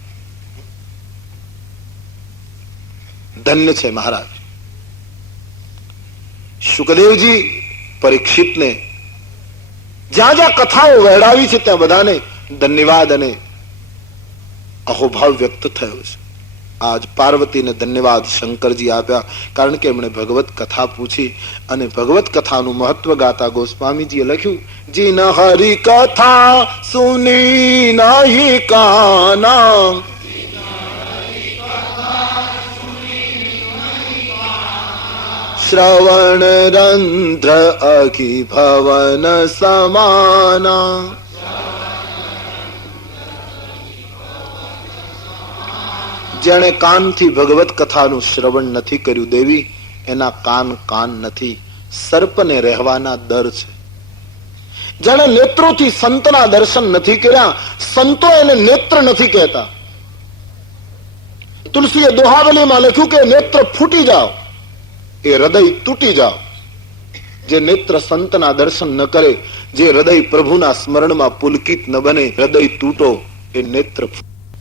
ધન્ય છે મહારાજ. શુકદેવજી પરીક્ષિતને જ્યાં જ્યાં કથાઓ વહેડાવી છે ત્યાં બધાને ધન્યવાદ અને અહોભાવ વ્યક્ત થયો છે. આજ પાર્વતીને ધન્યવાદ શંકરજી આપ્યા, કારણ કે એમણે ભગવત કથા પૂછી અને ભગવત કથાનું મહત્વ ગાતા ગોસ્વામીજીએ લખ્યું, જીન હરી કથા સુની નહીં કાના, શ્રવણ રંધ્ર અખી ભવન સમાના. જેણે કાનથી ભગવત કથાનું શ્રવણ નથી કર્યું દેવી, એના કાન નથી, સર્પને રહેવાના દર છે. જેણે નેત્રોથી સંતના દર્શન નથી કર્યા, સંતો એને નેત્ર નથી કહેતા. તુલસીએ દોહાવલીમાં લખ્યું કે નેત્ર ફૂટી જાઓ, એ હૃદય તૂટી જાઓ. જે નેત્ર સંતના દર્શન ન કરે, જે હૃદય પ્રભુના સ્મરણમાં પુલકિત ન બને, હૃદય તૂટો, એ નેત્ર.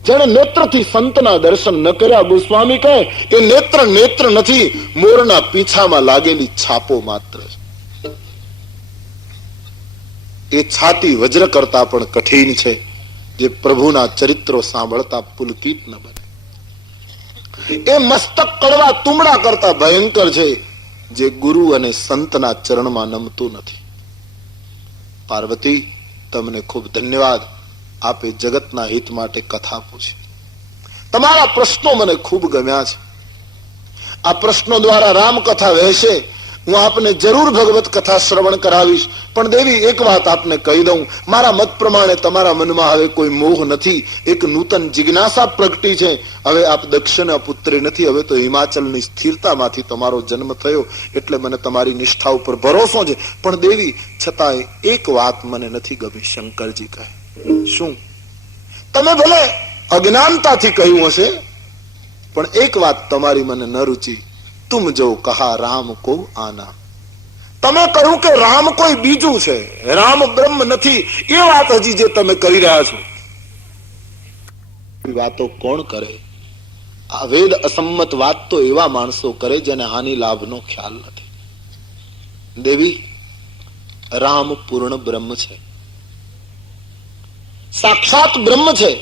જેણે નેત્રથી સંતના દર્શન ન કર્યા, ગોસ્વામી કહે એ નેત્ર નથી, મોરના પીછામાં લાગેલી છાપો માત્ર છે. એ છાતી વજ્ર કરતા પણ કઠિન છે, જે પ્રભુના ચરિત્રો સાંભળતા પુલકિત ન બને. એ મસ્તક કડવા તુમડા કરતા ભયંકર છે, જે ગુરુ અને સંતના ચરણમાં નમતું નથી. પાર્વતી, તમને ખૂબ ધન્યવાદ. આપે જગતના હિત માટે કથા પૂછી. તમારા પ્રશ્નો મને ખૂબ ગમ્યા છે. આ પ્રશ્નો દ્વારા રામ કથા વહેશે. હું આપને જરૂર ભગવત કથા શ્રવણ કરાવીશ. પણ દેવી, એક વાત આપને કહી દઉં, મારા મત પ્રમાણે તમારા મનમાં હવે કોઈ મોહ નથી. એક નૂતન જિજ્ઞાસા પ્રગટી છે. હવે આપ દક્ષના પુત્રી નથી, હવે તો હિમાચલની સ્થિરતામાંથી તમારો જન્મ થયો, એટલે મને તમારી નિષ્ઠા ઉપર ભરોસો છે. પણ દેવી, છતાંય એક વાત મને નથી ગમી. શંકરજી કહે, શું? તમે ભલે અજ્ઞાનતાથી કહ્યું હશે, પણ એક વાત તમારી મને ન રૂચી. તુમ જો કહા રામ કો આના, તમે કહ્યું કે રામ કોઈ બીજું છે, રામ બ્રહ્મ નથી. એ વાત હજી જે તમે કરી રહ્યા છો, વાતો કોણ કરે? આ વેદ અસંમત વાત તો એવા માણસો કરે જેને હાનિ લાભનો ખ્યાલ નથી. દેવી, રામ પૂર્ણ બ્રહ્મ છે, સાક્ષાત બ્રહ્મ છે,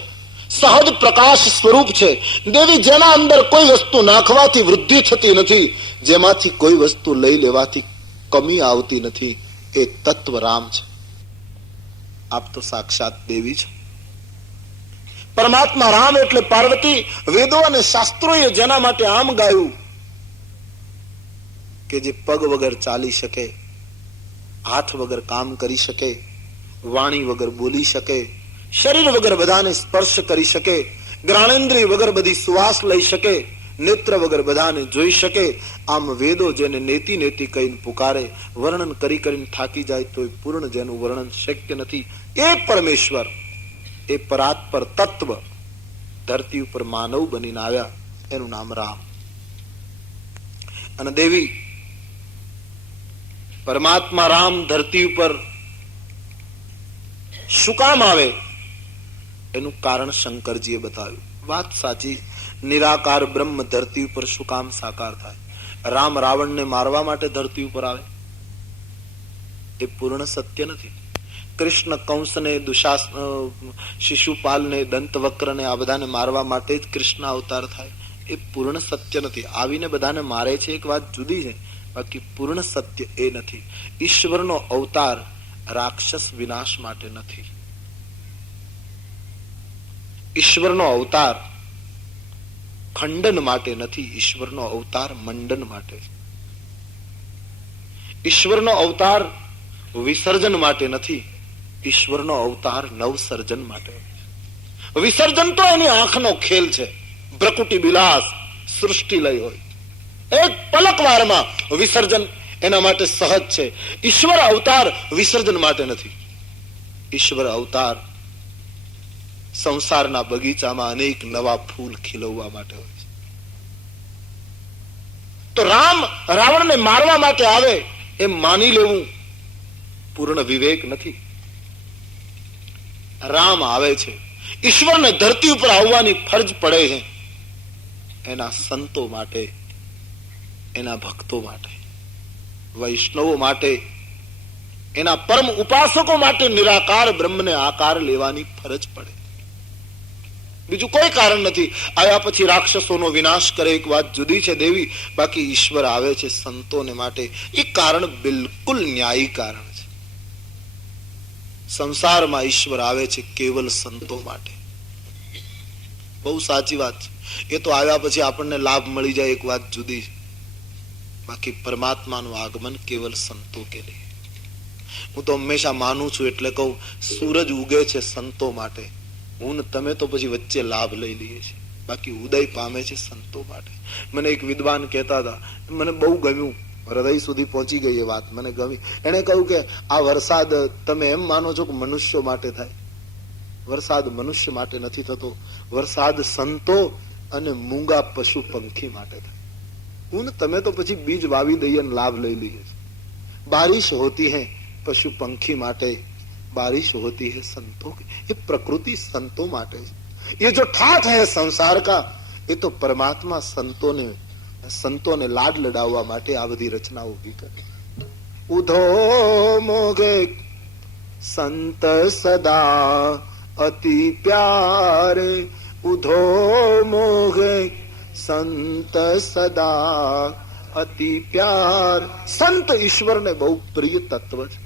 સહજ પ્રકાશ સ્વરૂપ છે. દેવી, જેના અંદર કોઈ વસ્તુ નાખવાથી વૃદ્ધિ થતી નથી, જેમાંથી કોઈ વસ્તુ લઈ લેવાથી કમી આવતી નથી, એ તત્વ રામ છે. આપ તો સાક્ષાત દેવી છો. પરમાત્મા રામ એટલે પાર્વતી. વેદો અને શાસ્ત્રોએ જેના માટે આમ ગાયું કે જે પગ વગર ચાલી શકે, હાથ વગર કામ કરી શકે, વાણી વગર બોલી શકે, શરીર વગર બધાને સ્પર્શ કરી શકે, જ્ઞાનેન્દ્રિય વગર બધી સુવાસ લઈ શકે, નેત્ર વગર બધાને જોઈ શકે. આમ વેદો જેને નેતિ નેતિ કહીને પુકારે, વર્ણન કરી કરીને થાકી જાય તો પૂર્ણ જેનું વર્ણન શક્ય નથી, એ પરમેશ્વર, એ પરાત્પર તત્વ ધરતી ઉપર માનવ બનીને આવ્યા, એનું નામ રામ. અને દેવી, પરમાત્મા રામ ધરતી ઉપર શું કામ આવે, એનું કારણ શંકરજીએ બતાવ્યું. વાત સાચી, નિરાકાર બ્રહ્મ ધરતી ઉપર શું કામ સાકાર થાય? રામ રાવણને મારવા માટે ધરતી ઉપર આવે, એ પૂર્ણ સત્ય નથી. કૃષ્ણ કંસને, શિશુપાલને, દંતવક્રને, આ બધાને મારવા માટે જ કૃષ્ણ અવતાર થાય, એ પૂર્ણ સત્ય નથી. આવીને બધાને મારે છે એક વાત જુદી છે, બાકી પૂર્ણ સત્ય એ નથી. ઈશ્વરનો અવતાર રાક્ષસ વિનાશ માટે નથી. ઈશ્વરનો અવતાર ખંડન માટે નથી, ઈશ્વરનો અવતાર મંડન માટે. ઈશ્વરનો અવતાર વિસર્જન માટે નથી, ઈશ્વરનો અવતાર નવસર્જન માટે. વિસર્જન તો એની આંખનો ખેલ છે, ભ્રકુટી બિલાસ સૃષ્ટિ લઈ હોય, એક પલક વારમાં વિસર્જન એના માટે સહજ છે. ઈશ્વર અવતાર વિસર્જન માટે નથી. ઈશ્વર અવતાર સંસારના બગીચામાં અનેક નવા ફૂલ ખીલવવા માટે હોય છે. તો રામ રાવણને મારવા માટે આવે એમ માની લેવું પૂર્ણ વિવેક નથી. રામ આવે છે, ઈશ્વરને ધરતી ઉપર આવવાની ફરજ પડે છે એના સંતો માટે, એના ભક્તો માટે, વૈષ્ણવો માટે, એના પરમ ઉપાસકો માટે નિરાકાર બ્રહ્મને આકાર લેવાની ફરજ પડે. બીજું કોઈ કારણ નથી. આવ્યા પછી રાક્ષસોનો વિનાશ કરે એક વાત જુદી છે દેવી, બાકી ઈશ્વર આવે છે સંતોને માટે. એ કારણ બિલકુલ ન્યાયી કારણ છે. સંસારમાં ઈશ્વર આવે છે કેવલ સંતો માટે. બહુ સાચી વાત છે. એ તો આવ્યા પછી આપણને લાભ મળી જાય એક વાત જુદી છે, બાકી પરમાત્માનું આગમન કેવલ સંતો કે લીએ. હું તો હંમેશા માનું છું એટલે કહું, સૂરજ ઉગે છે સંતો માટે. હું ને તમે તો પછી વચ્ચે લાભ લઈ લઈએ છીએ, બાકી ઉદય પામે છે સંતો માટે. મને એક વિદ્વાન કહેતા હતા, મને બહુ ગમ્યું, હૃદય સુધી પહોંચી ગઈ એ વાત, મને ગમી. એને કહ્યું કે આ વરસાદ તમે એમ માનો છો કે મનુષ્યો માટે થાય? વરસાદ મનુષ્ય માટે નથી થતો, વરસાદ સંતો અને મૂંગા પશુ પંખી માટે થાય. હું ને તમે તો પછી બીજ વાવી દઈએ ને લાભ લઈ લઈએ છીએ. બારિશ હોતી है पशु पंखी માટે, बारिश होती है संतों की. ये प्रकृति संतों માટે है. ये जो ठाठ है संसार का, ये तो परमात्मा संतों ने लाड लडाववा માટે આ બધી રચના ઊભી કરી. ઉધો મોગે સંત સદા અતિ પ્યારે, ઉધો મોગે સંત સદા અતિ પ્યાર. સંત ઈશ્વરને બહુ પ્રિય તત્વ છે.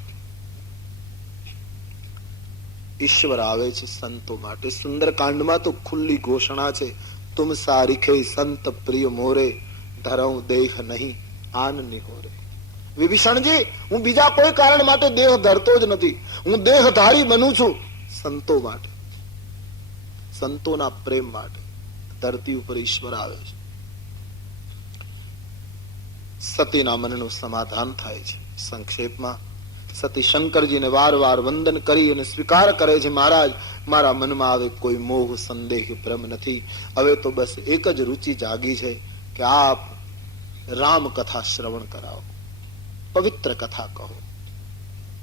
ઈશ્વર આવે છે સંતો માટે. સુંદરકાંડમાં તો ખુલ્લી ઘોષણા છે, તુમ સારીખે સંત પ્રિય મોરે, ધરઉ દેહ નહીં આન નિહોરે. વિભીષણજી, હું બીજા કોઈ કારણ માટે દેહ ધરતો જ નથી, હું દેહધારી બનું છું સંતો માટે, સંતોના પ્રેમ માટે. ધરતી ઉપર ઈશ્વર આવે છે. સતીના મનનું સમાધાન થાય છે. સંક્ષેપમાં સતી શંકરજીને વારવાર વંદન કરી અને સ્વીકાર કરે છે, મહારાજ મારા મનમાં હવે કોઈ મોહ સંદેહ ભ્રમ નથી. હવે તો બસ એક જ રુચિ જાગી છે કે આપ રામ કથા શ્રવણ કરાવો, પવિત્ર કથા કહો.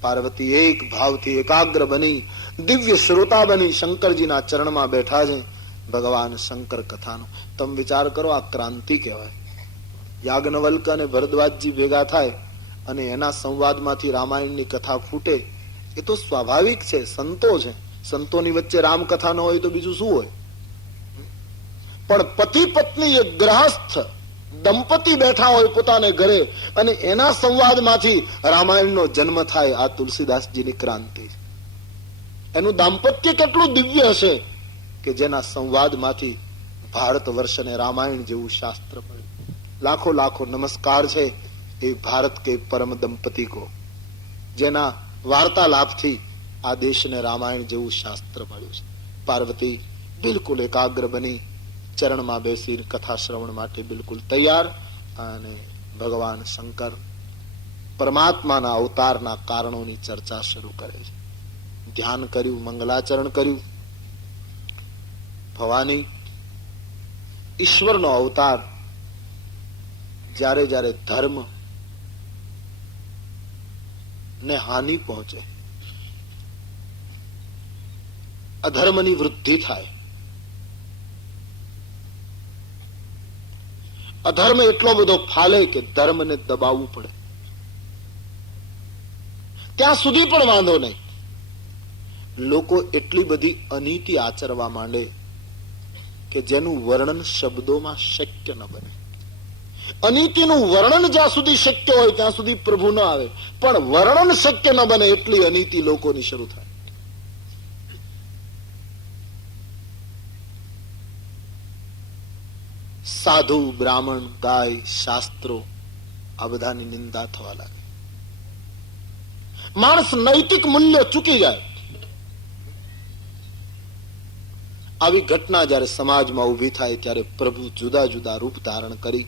પાર્વતી એક ભાવથી એકાગ્ર બની, દિવ્ય શ્રોતા બની શંકરજીના ચરણમાં બેઠા છે. ભગવાન શંકર કથાનો તમે વિચાર કરો, આ ક્રાંતિ કહેવાય. યાજ્ઞવલ્ક અને ભરદ્વાજજી ભેગા થાય અને એના સંવાદમાંથી રામાયણની કથા ફૂટે, એ તો સ્વાભાવિક છે. સંતો છે, સંતોની વચ્ચે રામકથા ન હોય તો બીજું શું હોય? પણ પતિ પત્ની એક ગ્રહસ્થ દંપતી બેઠા હોય પોતાને ઘરે અને એના સંવાદમાંથી રામાયણનો જન્મ થાય, આ તુલસીદાસજીની ક્રાંતિ. એનું દાંપત્ય કેટલું દિવ્ય હશે કે જેના સંવાદમાંથી ભારત વર્ષને રામાયણ જેવું શાસ્ત્ર મળે. લાખો લાખો નમસ્કાર છે એ ભારત કે પરમ દંપતિ કો, જેના વાર્તાલાપથી આ દેશને રામાયણ જેવું શાસ્ત્ર મળ્યું છે. પાર્વતી બિલકુલ એકાગ્ર બની ચરણમાં બેસી કથા શ્રવણ માટે બિલકુલ તૈયાર. અને ભગવાન શંકર પરમાત્માના અવતારના કારણોની ચર્ચા શરૂ કરે છે. ધ્યાન કર્યું, મંગલાચરણ કર્યું. ભવાની ઈશ્વરનો અવતાર જ્યારે જ્યારે ધર્મ ને હાનિ પહોંચે, અધર્મની વૃદ્ધિ થાય, અધર્મ એટલો બધો ફાલે કે ધર્મને દબાવવું પડે, ત્યાં સુધી પણ વાંધો નહીં. લોકો એટલી બધી અનીતિ આચરવા માંડે કે જેનું વર્ણન શબ્દોમાં શક્ય ન બને. અનીતિનું વર્ણન જ્યાં સુધી શક્ય હોય ત્યાં સુધી પ્રભુ ન આવે, પણ વર્ણન શક્ય ન બને એટલી અનીતિ લોકોની શરૂ થાય. સાધુ, બ્રાહ્મણ, ગાય, શાસ્ત્રો આ બધાની નિંદા થવા લાગે. માણસ નૈતિક મૂલ્ય ચૂકી જાય. આવી ઘટના જયારે સમાજમાં ઉભી થાય ત્યારે પ્રભુ જુદા જુદા રૂપ ધારણ કરી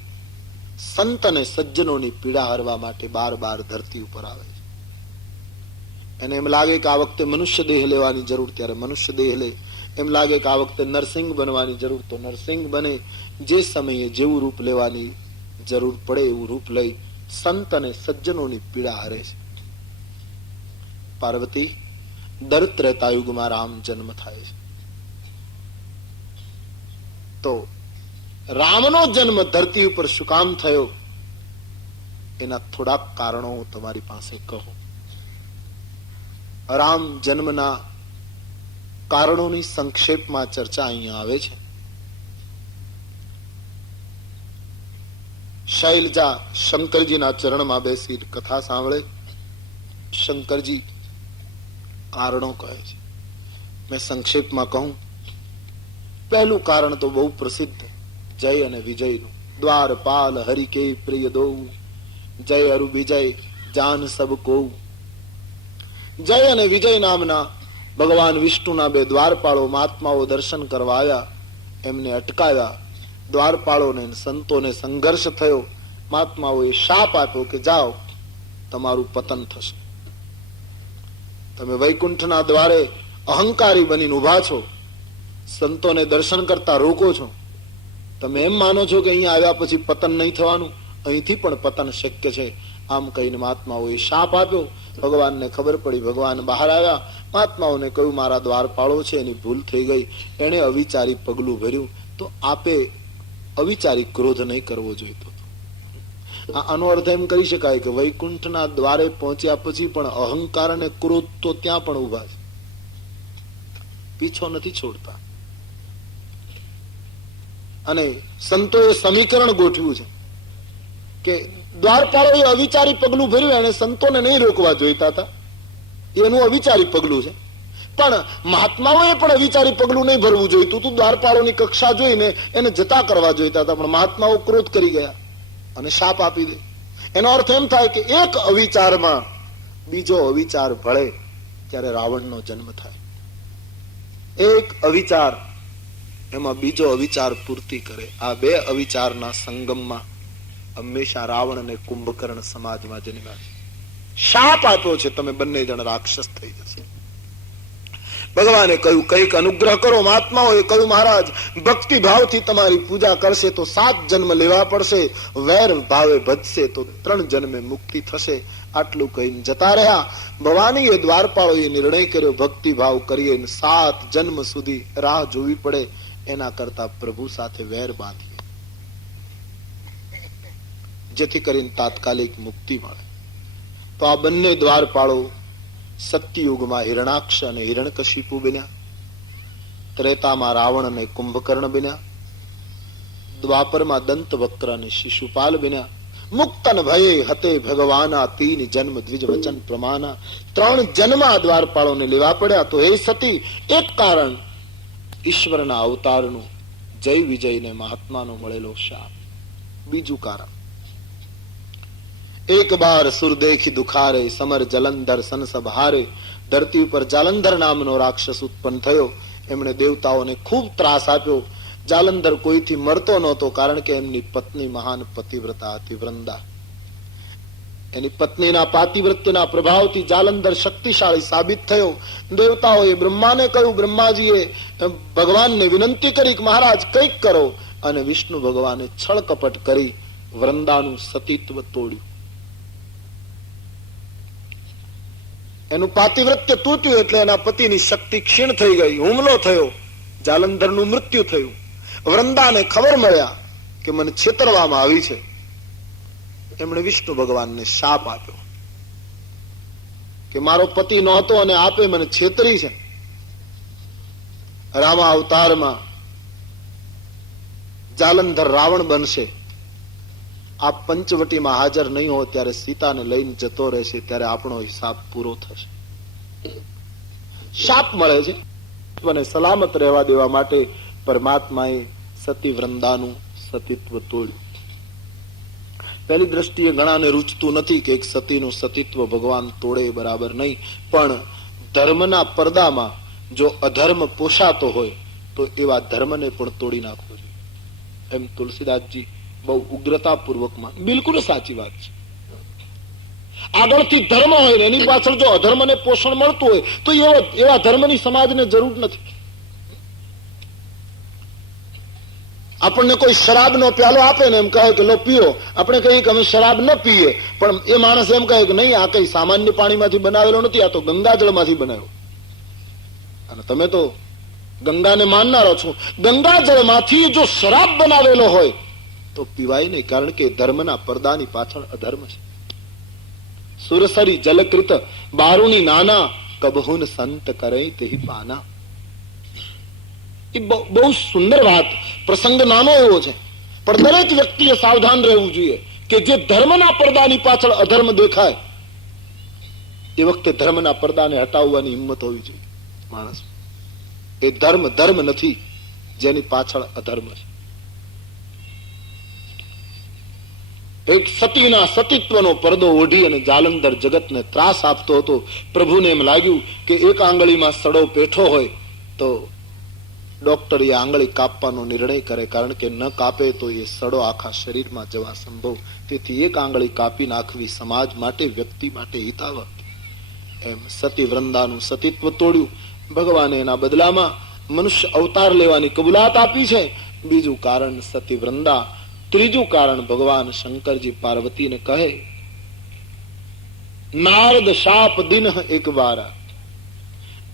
સંત અને સજ્જનોની પીડા હરવા માટે બાર બાર ધરતી ઉપર આવે છે. એને એમ લાગે કે આ વખતે મનુષ્ય દેહ લેવાની જરૂર, ત્યારે મનુષ્ય દેહ લે. એમ લાગે કે આ વખતે નરસિંહ બનવાની જરૂર, તો નરસિંહ બને. જે સમયે જેવું રૂપ લેવાની જરૂર પડે એવું રૂપ લઈ સંત અને સજ્જનોની પીડા હરે છે. પાર્વતી, દર ત્રેતાયુગમાં રામ જન્મ થાય છે. તો રામનો જન્મ ધરતી ઉપર શું કામ થયો, એના થોડાક કારણો હું તમારી પાસે કહું. રામ જન્મના કારણોની સંક્ષેપમાં ચર્ચા અહીંયા આવે છે. શૈલજા શંકરજીના ચરણમાં બેસી કથા સાંભળે. શંકરજી કારણો કહે છે. મેં સંક્ષેપમાં કહું. પહેલું કારણ તો બહુ પ્રસિદ્ધ, જય અને વિજયનું. દ્વારપાલ હરિકે પ્રિય દો, જય અરુ વિજય જાન સબ કો. જય અને વિજય નામના ભગવાન વિષ્ણુના બે દ્વારપાળો મહાત્માઓ દર્શન કરવા આવ્યા. એમને અટકાવ્યા. દ્વારપાળોને સંતોને સંઘર્ષ થયો. મહાત્માઓએ શાપ આપ્યો કે જાઓ, તમારું પતન થશે. તમે વૈકુંઠના દ્વારે અહંકારી બનીને ઉભા છો, સંતોને દર્શન કરતા રોકો છો. તમે એમ માનો છો કે અહીંયા આવ્યા પછી પતન નહીં થવાનું, અહીંથી પણ પતન શક્ય છે. આમ કહીને મહાત્માઓએ શાપ આપ્યો. ભગવાનને ખબર પડી. ભગવાન બહાર આવ્યા. મહાત્માઓને કહ્યું મારા દ્વારપાળો છે, એની ભૂલ થઈ ગઈ, એને અવિચારી પગલું ભર્યું, તો આપે અવિચારી ક્રોધ નહીં કરવો જોઈતો. આનો અર્થ એમ કરી શકાય કે વૈકુંઠના દ્વારે પહોંચ્યા પછી પણ અહંકાર અને ક્રોધ તો ત્યાં પણ ઉભા છે, પીછો નથી છોડતા. અને સંતોએ સમીકરણ ગોઠવ્યું છે કે દ્વારપાળોએ અવિચારી પગલું ભર્યું, એને સંતોને નહીં રોકવા જોઈતા હતા, એનું અવિચારી પગલું છે. પણ મહાત્માઓએ પણ અવિચારી પગલું નહીં ભરવું જોઈતું હતું. દ્વારપાળોની કક્ષા જોઈને એને જતા કરવા જોઈતા હતા, પણ મહાત્માઓ ક્રોધ કરી ગયા અને શાપ આપી દે. એનો અર્થ એમ થાય કે એક અવિચારમાં બીજો અવિચાર ભળે ત્યારે રાવણનો જન્મ થાય. એક અવિચાર એમાં બીજો અવિચાર પૂર્તિ કરે. આ બે અવિચારના સંગમમાં હંમેશા રાવણ અને કુંભકર્ણ સમાજમાં જન્મ્યા છે. શાપ આપ્યો છે, તમે બંને જણ રાક્ષસ થઈ જશે. ભગવાને કહ્યું કઈક અનુગ્રહ કરો. મહાત્માઓએ કહ્યું મહારાજ ભક્તિ ભાવથી તમારી પૂજા કરશે તો 7 જન્મ લેવા પડશે, વેર ભાવે ભજશે તો 3 જન્મે મુક્તિ થશે. આટલું કહીને જતા રહ્યા. ભવાનીએ દ્વારપાળોએ નિર્ણય કર્યો ભક્તિ ભાવ કરીએ 7 જન્મ સુધી રાહ જોવી પડે એના કરતા પ્રભુ સાથે વેર બાંધીએ, જેથી કરીને તાત્કાલિક મુક્તિ મળે. તો આ બંને દ્વારપાળો સત્યયુગમાં હિરણાક્ષ અને હિરણ્યકશિપુ બન્યા, ત્રેતામાં રાવણ અને કુંભકર્ણ બન્યા, દ્વાપરમાં દંતવક્ર અને શિશુપાલ બન્યા. મુક્તન ભયે હતે ભગવાના 3 જન્મ દ્વિજ વચન પ્રમાના. 3 જન્મ આ દ્વારપાળોને લેવા પડ્યા. તો હે સતી, એક કારણ ઈશ્વરના અવતારનું, જય વિજયને મહાત્માનો મળેલો શાપ. બીજું કારણ, એક બાર સુર દેખી દુખારે, સમર જલંધર સનસભારે. ધરતી ઉપર જાલંધર નામનો રાક્ષસ ઉત્પન્ન થયો. એમણે દેવતાઓને ખૂબ ત્રાસ આપ્યો. જાલંધર કોઈથી મરતો નહોતો, કારણ કે એમની પત્ની મહાન પતિવ્રતા હતી વૃંદા. એની પત્નીના પાતિવ્રત્યના પ્રભાવથી જાલંધર શક્તિશાળી સાબિત થયો. દેવતાઓએ બ્રહ્માને કહ્યું, બ્રહ્માજીએ ભગવાનને વિનંતી કરી કે મહારાજ કંઈક કરો. અને વિષ્ણુ ભગવાને છળ કપટ કરી વૃંદાનું સતીત્વ તોડ્યું. એનું પાતિવ્રત્ય તૂટ્યું એટલે એના પતિની શક્તિ ક્ષીણ થઈ ગઈ. હુમલો થયો, જાલંધરનું મૃત્યુ થયું. વૃંદાને ખબર મળ્યા કે મને છેતરવામાં આવી છે. એમણે વિષ્ણુ ભગવાનને શાપ આપ્યો કે મારો પતિ નહોતો અને આપે મને છેતરી છે. રામા અવતારમાં જાલંધર રાવણ બનશે. આપ પંચવટીમાં હાજર નહીં હો ત્યારે સીતાને લઈને જતો રહેશે, ત્યારે આપણો હિસાબ પૂરો થશે. શાપ મળે છે. અને સલામત રહેવા દેવા માટે પરમાત્માએ સતી વૃંદાનું સતીત્વ તોડ્યું. પહેલી દ્રષ્ટિએ ઘણાને રૂચતું નથી કે એક સતીનું સતીત્વ ભગવાન તોડે, બરાબર નહીં. પણ ધર્મના પડદામાં જો અધર્મ પોષાતો હોય તો એવા ધર્મને પણ તોડી નાખવો જોઈએ. એમ તુલસીદાસજી બહુ ઉગ્રતા પૂર્વકમાં, બિલકુલ સાચી વાત છે. આગળથી ધર્મ હોય ને એની પાછળ જો અધર્મને પોષણ મળતું હોય તો એવા ધર્મની સમાજને જરૂર નથી. આપણને કોઈ શરાબનો પ્યાલો આપે ને એમ કહે કે લો પીઓ, આપણે કહીએ કે અમે શરાબ ન પીએ, પણ એ માણસ એમ કહે કે નહીં, આ કઈ સામાન્ય પાણીમાંથી બનાવેલો નથી, આ તો ગંગાજળમાંથી બનાવ્યો. અને તમે તો ગંગાને માનનારો છો. ગંગાજળમાંથી જો શરાબ બનાવેલો હોય તો પીવાય નહીં, કારણ કે ધર્મના પડદાની પાછળ અધર્મ છે. સુરસરી જલકૃત બારુણી નાના, કબહુન સંત કરે તે પાના. એ બહુ સુંદર વાત. પ્રસંગ નાનો એવો છે, પણ દરેક વ્યક્તિએ સાવધાન રહેવું જોઈએ કે જે ધર્મના પડદાની પાછળ અધર્મ દેખાય એ વખતે ધર્મના પડદાને હટાવવાની હિંમત હોવી જોઈએ માણસ. એ ધર્મ નથી જેની પાછળ અધર્મ છે. એક સતીના સતીત્વનો પડદો ઓઢી અને જાલંધર જગતને ત્રાસ આપતો હતો. પ્રભુને એમ લાગ્યું કે એક આંગળીમાં સડો પેઠો હોય તો ડોક્ટર એ આંગળી કાપવાનો નિર્ણય કરે, કારણ કે ન કાપે તો એ સડો આખા શરીરમાં જવા સંભવ. તેથી એક આંગળી કાપી નાખવી સમાજ માટે, વ્યક્તિ માટે હિતાવહ. એમ સતી વૃંદાનું સતીત્વ તોડ્યું. ભગવાને એના બદલામાં મનુષ્ય અવતાર લેવાની કબૂલાત આપી છે. બીજું કારણ સતી વૃંદા. ત્રીજું કારણ ભગવાન શંકરજી પાર્વતીને કહે, નારદ શાપ દિન એક વાર.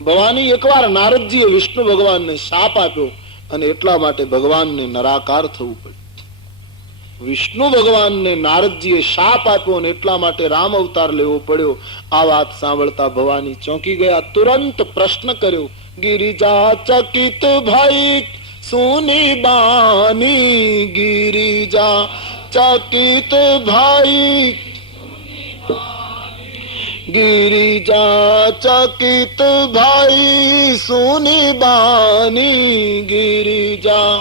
ભવાની એકવાર નારદજીએ વિષ્ણુ ભગવાનને શાપ આપ્યો અને એટલા માટે ભગવાનને નરાકાર થવું પડ્યું. વિષ્ણુ ભગવાનને નારદજીએ શાપ આપ્યો અને એટલા માટે રામ અવતાર લેવો પડ્યો. આ વાત સાંભળતા ભવાની ચોંકી ગયા. તુરંત પ્રશ્ન કર્યો, ગિરિજા ચકિત ભાઈ સુની બાની, ગિરિજા ચકિત ભાઈ, ગિરિજા ચકિત ભાઈ સુની બાની, ગિરિજા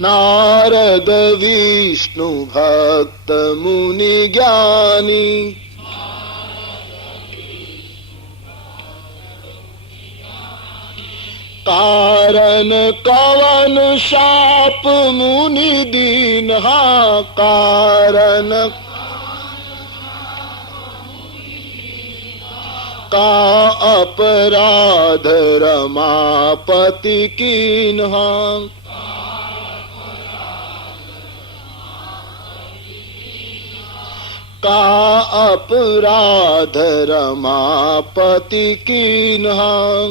નારદ વિષ્ણુ ભક્ત મુનિ જ્ઞાની, કારણ કવન શાપ મુનિ દીન. હા, કારણ કા અપરાધ રમાપતિ કીન. હા, કા અપરાધ રમાપતિ કીન. હા,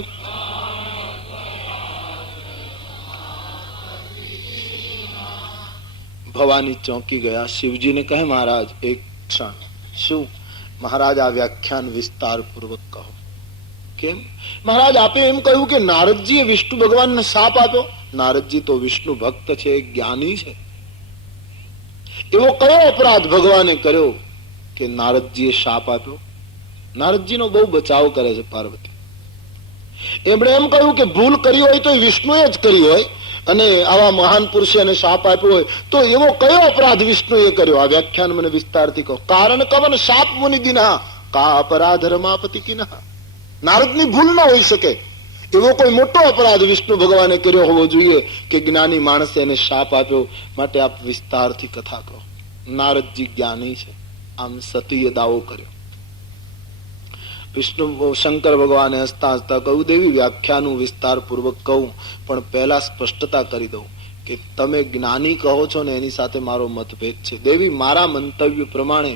ભવાની ચોંકી ગયા. શિવજીને કહે, મહારાજ એક ક્ષણ. શું? મહારાજ આ વ્યાખ્યાન વિસ્તાર પૂર્વક કહો. કેમ? મહારાજ આપે એમ કહ્યું કે નારદજીએ વિષ્ણુ ભગવાનને શાપ આપ્યો. નારદજી તો વિષ્ણુ ભક્ત છે, જ્ઞાની છે. એવો કયો અપરાધ ભગવાને કર્યો કે નારદજીએ શાપ આપ્યો? નારદજીનો બહુ બચાવ કરે છે પાર્વતી. એમણે એમ કહ્યું કે ભૂલ કરી હોય તો વિષ્ણુએ જ કરી હોય, અને આવા મહાન પુરુષે એને શાપ આપ્યો હોય તો એવો કયો અપરાધ વિષ્ણુએ કર્યો? આ વ્યાખ્યાન મને વિસ્તારથી કહો. કારણ કવન શાપ મુનિ દિના, કા અપરાધ રમાપતિ કિના. નારદની ભૂલ ન હોઈ શકે એવો કોઈ મોટો અપરાધ વિષ્ણુ ભગવાને કર્યો હોવો જોઈએ કે જ્ઞાની માણસે એને શાપ આપ્યો. માટે આપ વિસ્તારથી કથા કહો. નારદજી જ્ઞાની છે, આમ સતીએ દાવો કર્યો. વિષ્ણુ શંકર ભગવાને હસતા હસતા કહ્યું, દેવી વ્યાખ્યાનું વિસ્તાર પૂર્વક કહું, પણ પહેલા સ્પષ્ટતા કરી દઉં કે તમે જ્ઞાની કહો છો ને એની સાથે મારો મતભેદ છે. દેવી, મારા મંતવ્ય પ્રમાણે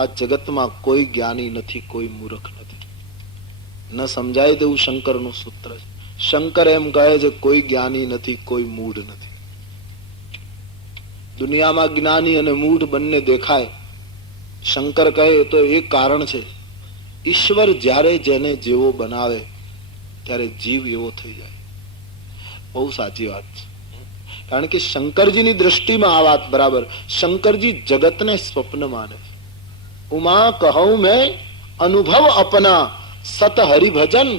આ જગતમાં કોઈ જ્ઞાની નથી, કોઈ મૂર્ખ નથી. ન સમજાય તેવું શંકરનું સૂત્ર છે. શંકર એમ કહે છે કોઈ જ્ઞાની નથી, કોઈ મૂઢ નથી. દુનિયામાં જ્ઞાની અને મૂઢ બંને દેખાય. શંકર કહે તો એક કારણ છે, ઈશ્વર જ્યારે જેને જેવો બનાવે ત્યારે જીવ એવો થઈ જાય. બહુ સાચી વાત છે. કારણ કે શંકરજીની દ્રષ્ટિમાં આ વાત બરાબર. શંકરજી જગતને સ્વપ્ન માને છે. ઉમા કહું મેં અનુભવ અપના, સત હરિભજન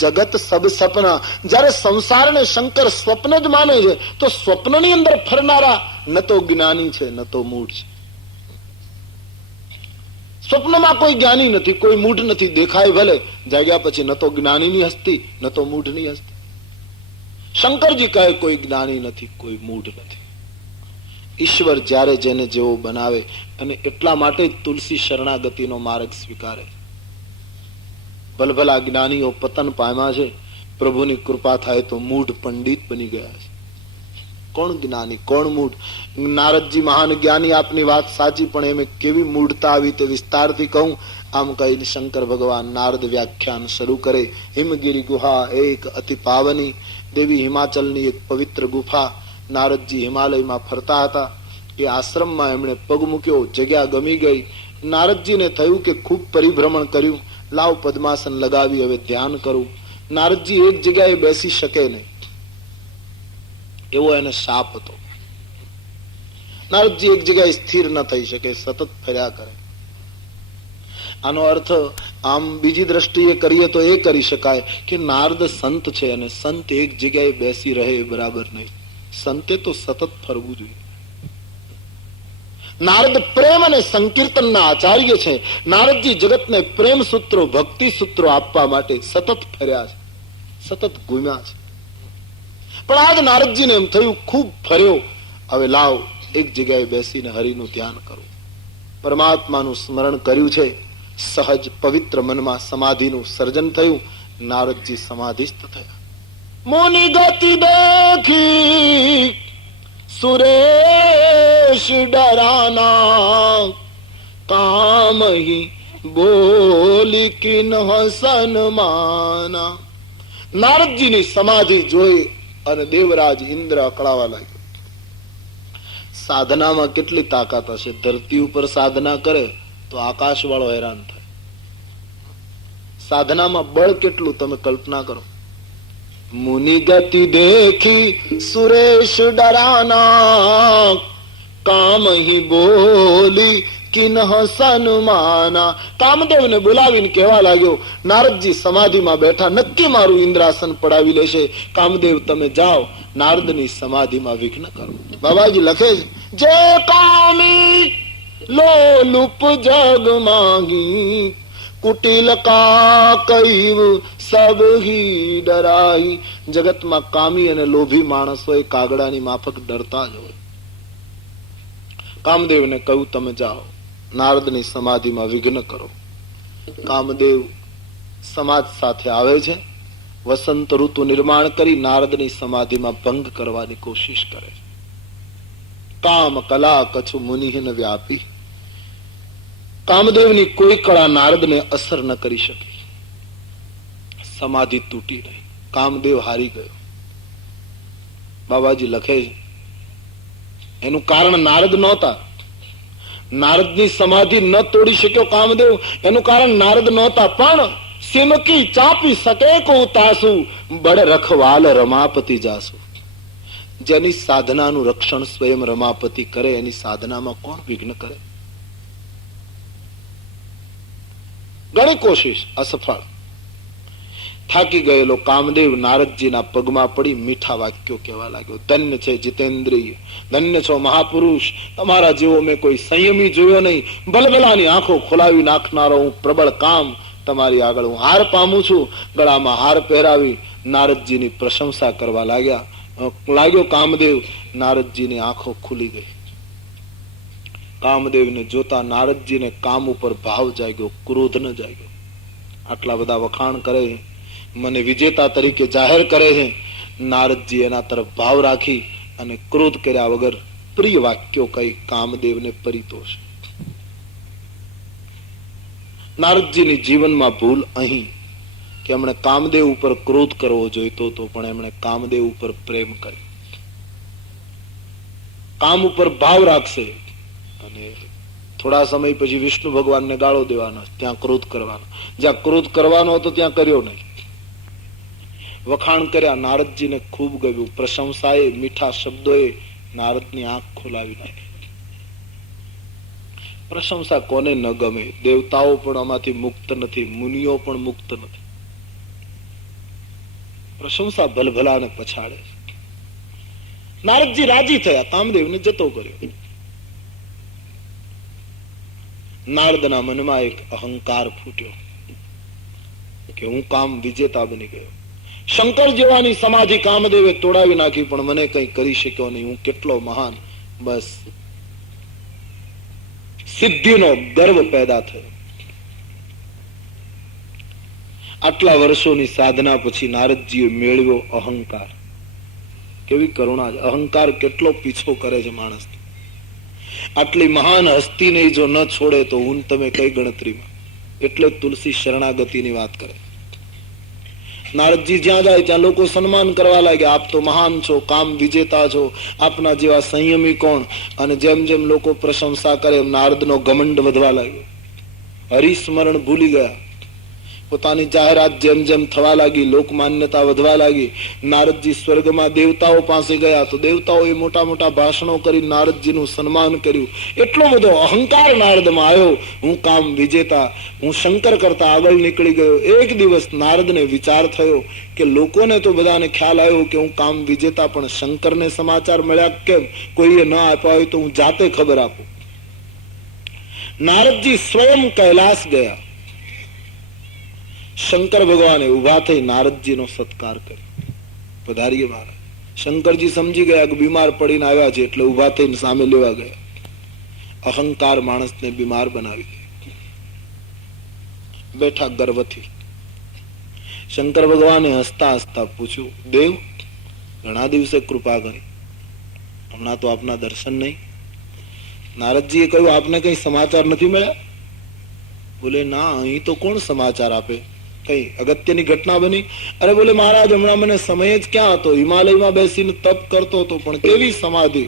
જગત સબ સપના. જયારે સંસારને શંકર સ્વપ્ન જ માને છે તો સ્વપ્નની અંદર ફરનારા ન તો જ્ઞાની છે ન તો મૂઢ છે. સ્વપ્નમાં કોઈ જ્ઞાની નથી, કોઈ મૂઢ નથી. દેખાય ભલે, જાગ્યા પછી ન તો જ્ઞાનીની હસ્તી ન તો મૂઢની હસ્તી. શંકરજી કહે કોઈ જ્ઞાની નથી, કોઈ મૂઢ નથી. ઈશ્વર જ્યારે જેને જેવો બનાવે, અને એટલા માટે જ તુલસી શરણાગતિનો માર્ગ સ્વીકારે. ભલભલા જ્ઞાનીઓ પતન પામ્યા છે, પ્રભુની કૃપા થાય તો મૂઢ પંડિત બની ગયા છે. કોણ જ્ઞાની, કોણ મૂઢ? નારદજી મહાન જ્ઞાની, આપની વાત સાચી, પણ એમ કેવી મૂઢતા આવી તે વિસ્તારથી કહું. આમ કહીને શંકર ભગવાન નારદ વ્યાખ્યાન શરૂ કરે. હિમગીરી ગુહા એક અતિ પાવની. દેવી હિમાચલની એક પવિત્ર ગુફા. નારદજી હિમાલયમાં ફરતા હતા. એ આશ્રમમાં એમણે પગ મૂક્યો, જગ્યા ગમી ગઈ. નારદજીને થયું કે ખૂબ પરિભ્રમણ કર્યું, લાવ પદ્માસન લગાવી હવે ધ્યાન કરું. નારદજી એક જગ્યાએ બેસી શકે નહીં, એવો એને શાપ હતો. નારદજી એક જગ્યાએ સ્થિર ન થઈ શકે, સતત ફર્યા કરે. આનો અર્થ આમ બીજી દ્રષ્ટિએ કરીએ તો એ કરી શકાય કે નારદ સંત છે, અને સંત એક જગ્યાએ બેસી રહે એ બરાબર નહીં. સંતે તો સતત ફરવું જોઈએ. નારદ પ્રેમ અને સંકીર્તનના આચાર્ય છે. નારદજી જગતને પ્રેમ સૂત્રો, ભક્તિ સૂત્રો આપવા માટે સતત ફર્યા છે, સતત ઘૂમ્યા છે. પણ આજ નારદજીને એમ થયું, ખૂબ ફર્યો, હવે લાવ એક જગ્યાએ બેસીને હરિનું ધ્યાન કરું. પરમાત્માનું સ્મરણ કર્યું છે, સહજ પવિત્ર મનમાં સમાધિનું સર્જન થયું. નારદજી સમાધિસ્થ થયા. મુનિ ગતિ દેખી સુરેશ ડરાના, કામ હી બોલી કિન હસન માના. નારદજીની સમાધિ જોઈ અને દેવરાજ ઇન્દ્ર અકળાવા લાગ્યો. સાધનામાં કેટલી તાકાત હશે! ધરતી ઉપર સાધના કરે તો આકાશ વાળો હેરાન થાય. સાધનામાં બળ કેટલું તમે કલ્પના કરો. મુનિ ગતિ દેખી સુરેશ ડરાના, કામ હી બોલી કિન હસન માના. કામદેવને બોલાવીને કહેવા લાગ્યો, નારદજી સમાધિમાં બેઠા, નક્કી મારું ઇન્દ્રાસન પડાવી લેશે. કામદેવ તમે જાઓ, નારદની સમાધિમાં વિઘ્ન કરો. બાબાજી લખે છે, જે કામી લોલુપ જગ માંગી, કુટિલ કા કૈવ સબ હી ડરાઈ. જગતમાં કામી અને લોભી માણસો એ કાગડાની માફક ડરતા જ હોય. કામદેવને કહ્યું તમે જાઓ, નારદની સમાધિમાં વિઘ્ન કરો. કામદેવ સમાજ સાથે આવે છે. વસંત ઋતુ નિર્માણ કરી નારદની સમાધિમાં ભંગ કરવાની કોશિશ કરે છે. કામ કલા કછુ મુનિહિન વ્યાપી. કામદેવની કોઈ કળા નારદને અસર ન કરી શકી. સમાધિ તૂટી રહી. કામદેવ હારી ગયો. બાબાજી લખે છે, એનું કારણ નારદ નહોતા. નારદની સમાધિ ન તોડી શક્યો કામદેવ, એનું કારણ નારદ નહોતા. પણ સિમકી ચાપી શકે કો તાસુ, બડ રખવાલ રમાપતિ જાસુ. જેની સાધનાનું રક્ષણ સ્વયં રમાપતિ કરે, એની સાધનામાં કોણ વિઘ્ન કરે? ઘણી કોશિશ અસફળ. થાકી ગયેલો કામદેવ નારદજીના પગમાં પડી મીઠા વાક્યો કહેવા લાગ્યો. ધન્ય છે જીતેન્દ્રિય, ધન્ય છો મહાપુરુષ, તમારા જેવો મેં કોઈ સંયમી જોયો નહીં. ભલભલાની આંખો ખોલાવી નાખનારો હું પ્રબળ કામ તમારી આગળ હું હાર પામું છું. ગળામાં હાર પહેરાવી નારદજીની પ્રશંસા કરવા લાગ્યો કામદેવ. નારદજીની આંખો ખુલી ગઈ. કામદેવને જોતા નારદજીને કામ ઉપર ભાવ જાગ્યો, ક્રોધ ન જાગ્યો. આટલા બધા વખાણ કરે છે, મને વિજેતા તરીકે જાહેર કરે છે. નારદજી એના તરફ ભાવ રાખી અને ક્રોધ કર્યા વગર પ્રિય વાક્યો કહી કામદેવને પરિતોષ. નારદજીની જીવનમાં ભૂલ અહીં કે એમણે કામદેવ ઉપર ક્રોધ કરવો જોઈતો હતો, પણ એમણે કામદેવ ઉપર પ્રેમ કર્યો. કામ ઉપર ભાવ રાખશે અને થોડા સમય પછી વિષ્ણુ ભગવાનને ગાળો દેવાનો, ત્યાં ક્રોધ કરવાનો. જ્યાં ક્રોધ કરવાનો હતો ત્યાં કર્યો નહીં. વખાણ કર્યા. નારદજીને ખૂબ ગમ્યું. પ્રશંસાએ, મીઠા શબ્દોએ નારદની આંખ ખોલાવી નાખી. પ્રશંસા કોને ન ગમે? દેવતાઓ પણ આમાંથી મુક્ત નથી, મુનિઓ પણ મુક્ત નથી. પ્રશંસા ભલભલાને પછાડે. નારદજી રાજી થયા, કામદેવને જતો કર્યો. નારદના મનમાં એક અહંકાર ફૂટ્યો કે હું કામ વિજેતા બની ગયો. શંકર જેવાની સમાધિ કામદેવે તોડાવી નાખી, પણ મને કઈ કરી શક્યો નહીં. હું કેટલો મહાન બસ સિદ્ધિનો ગર્વ પેદા થયો. આટલા વર્ષોની સાધના પછી નારદજીએ મેળવ્યો અહંકાર. કેવી કરુણા છે! અહંકાર કેટલો પીછો કરે છે માણસ. આટલી મહાન હસ્તીને જો ન છોડે તો હું તમે કઈ ગણતરીમાં. એટલે તુલસી શરણાગતિની વાત કરે. નારદજી જ્યાં જાય ત્યાં લોકો સન્માન કરવા લાગ્યા. આપ તો મહાન છો, કામ વિજેતા છો, આપના જેવા સંયમી કોણ? અને જેમ જેમ લોકો પ્રશંસા કરે એમ નારદનો ઘમંડ વધવા લાગ્યો. હરિસ્મરણ ભૂલી ગયા. પોતાની જાહેરાત જેમ જેમ થવા લાગી, લોકમાન્યતા વધવા લાગી. નારદજી સ્વર્ગમાં દેવતાઓ પાસે ગયા તો દેવતાઓએ મોટા મોટા ભાષણો કરી નારદજીનું સન્માન કર્યું. એટલો બધો અહંકાર નારદમાં આવ્યો, હું કામ વિજેતા, હું શંકર કરતા આગળ નીકળી ગયો. એક દિવસ નારદને વિચાર થયો કે લોકોને તો બધાને ખ્યાલ આવ્યો કે હું કામ વિજેતા, પણ શંકરને સમાચાર મળ્યા કેમ? કોઈએ ન આપ્યા હોય તો હું જાતે ખબર આપું. નારદજી સ્વયં કૈલાસ ગયા. શંકર ભગવાને ઉભા થઈ નારદજીનો સત્કાર કર્યો. પધારીએ મહારાજ. શંકરજી સમજી ગયા કે બીમાર પડીને આવ્યા છે એટલે ઉભા થઈને સામે લેવા ગયા. અહંકાર માણસને બીમાર બનાવી દે. બેઠા ગર્વથી. શંકર ભગવાને હસતા હસતા પૂછ્યું, દેવ ઘણા દિવસે કૃપા કરી, હમણાં તો આપના દર્શન નહીં. નારદજીએ કહ્યું, આપને કઈ સમાચાર નથી મળ્યા? બોલે, ના, અહીં તો કોણ સમાચાર આપે? કઈ અગત્યની ઘટના બની? અરે બોલે, મહારાજ હમણાં મને સમય જ ક્યાં હતો, હિમાલયમાં બેસીને તપ કરતો હતો. પણ કેવી સમાધિ!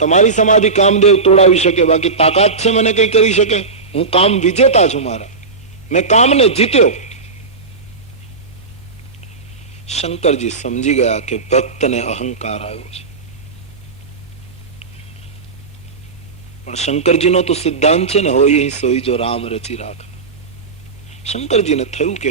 તમારી સમાધિ કામદેવ તોડાવી શકે, બાકી તાકાત છે મને કઈ કરી શકે? હું કામ વિજેતા છું મારા, મેં કામને જીત્યો. શંકરજી સમજી ગયા કે ભક્તને અહંકાર આવ્યો છે. પણ શંકરજીનો તો સિદ્ધાંત છે ને, હોય અહીં સોઈ જો રામ રચી રાખ. શંકરજીને થયું કે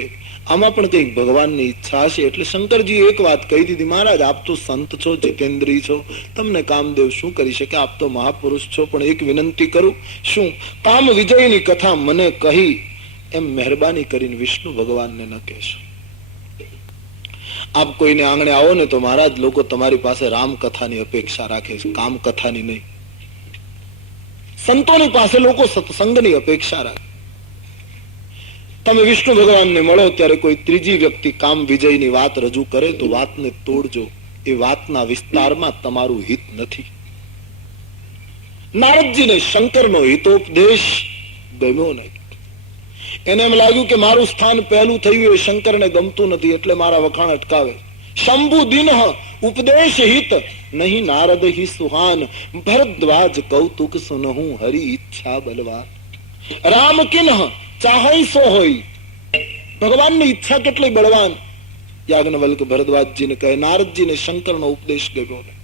આમાં પણ કઈક ભગવાનની ઈચ્છા છે. એટલે શંકરજી એક વાત કહી દીધી, મહારાજ આપ તો સંત છો, જીતેન્દ્રી છો, તમને કામદેવ શું કરી શકે? આપ તો મહાપુરુષ છો. પણ એક વિનંતી કરું. શું? કામ વિજયની કથા મને કહી એમ મહેરબાની કરીને વિષ્ણુ ભગવાનને ન કહેશો. આપ કોઈને આંગણે આવો ને તો મહારાજ લોકો તમારી પાસે રામ કથાની અપેક્ષા રાખે છે, કામ કથાની નહીં. સંતોની પાસે લોકો સત્સંગની અપેક્ષા રાખે. તમે વિષ્ણુ ભગવાનને મળો ત્યારે કોઈ ત્રીજી વ્યક્તિ કામ વિજયની વાત રજૂ કરે તો વાતને તોડજો. એ વાતના વિસ્તારમાં તમારું હિત નથી. નારદજીને શંકરનો હિતોપદેશ ગમ્યો નહીં. એને એમ લાગ્યું કે મારું સ્થાન પહેલું થયું એ શંકરને ગમતું નથી, એટલે મારા વખાણ અટકાવે. શંભુ દિન ઉપદેશ હિત નહીં નારદ હિ સુહાન, ભરદ્વાજ કૌતુક સુનહું હરિ ઈચ્છા બલવાન. રામ કિન્હ ચાહઈ સો હોય. ભગવાનની ઈચ્છા કેટલી બળવાન. યાજ્ઞવલ્ક ભરદ્વાજજીને કહે, નારદજીને શંકરનો ઉપદેશ ગમ્યો નહીં.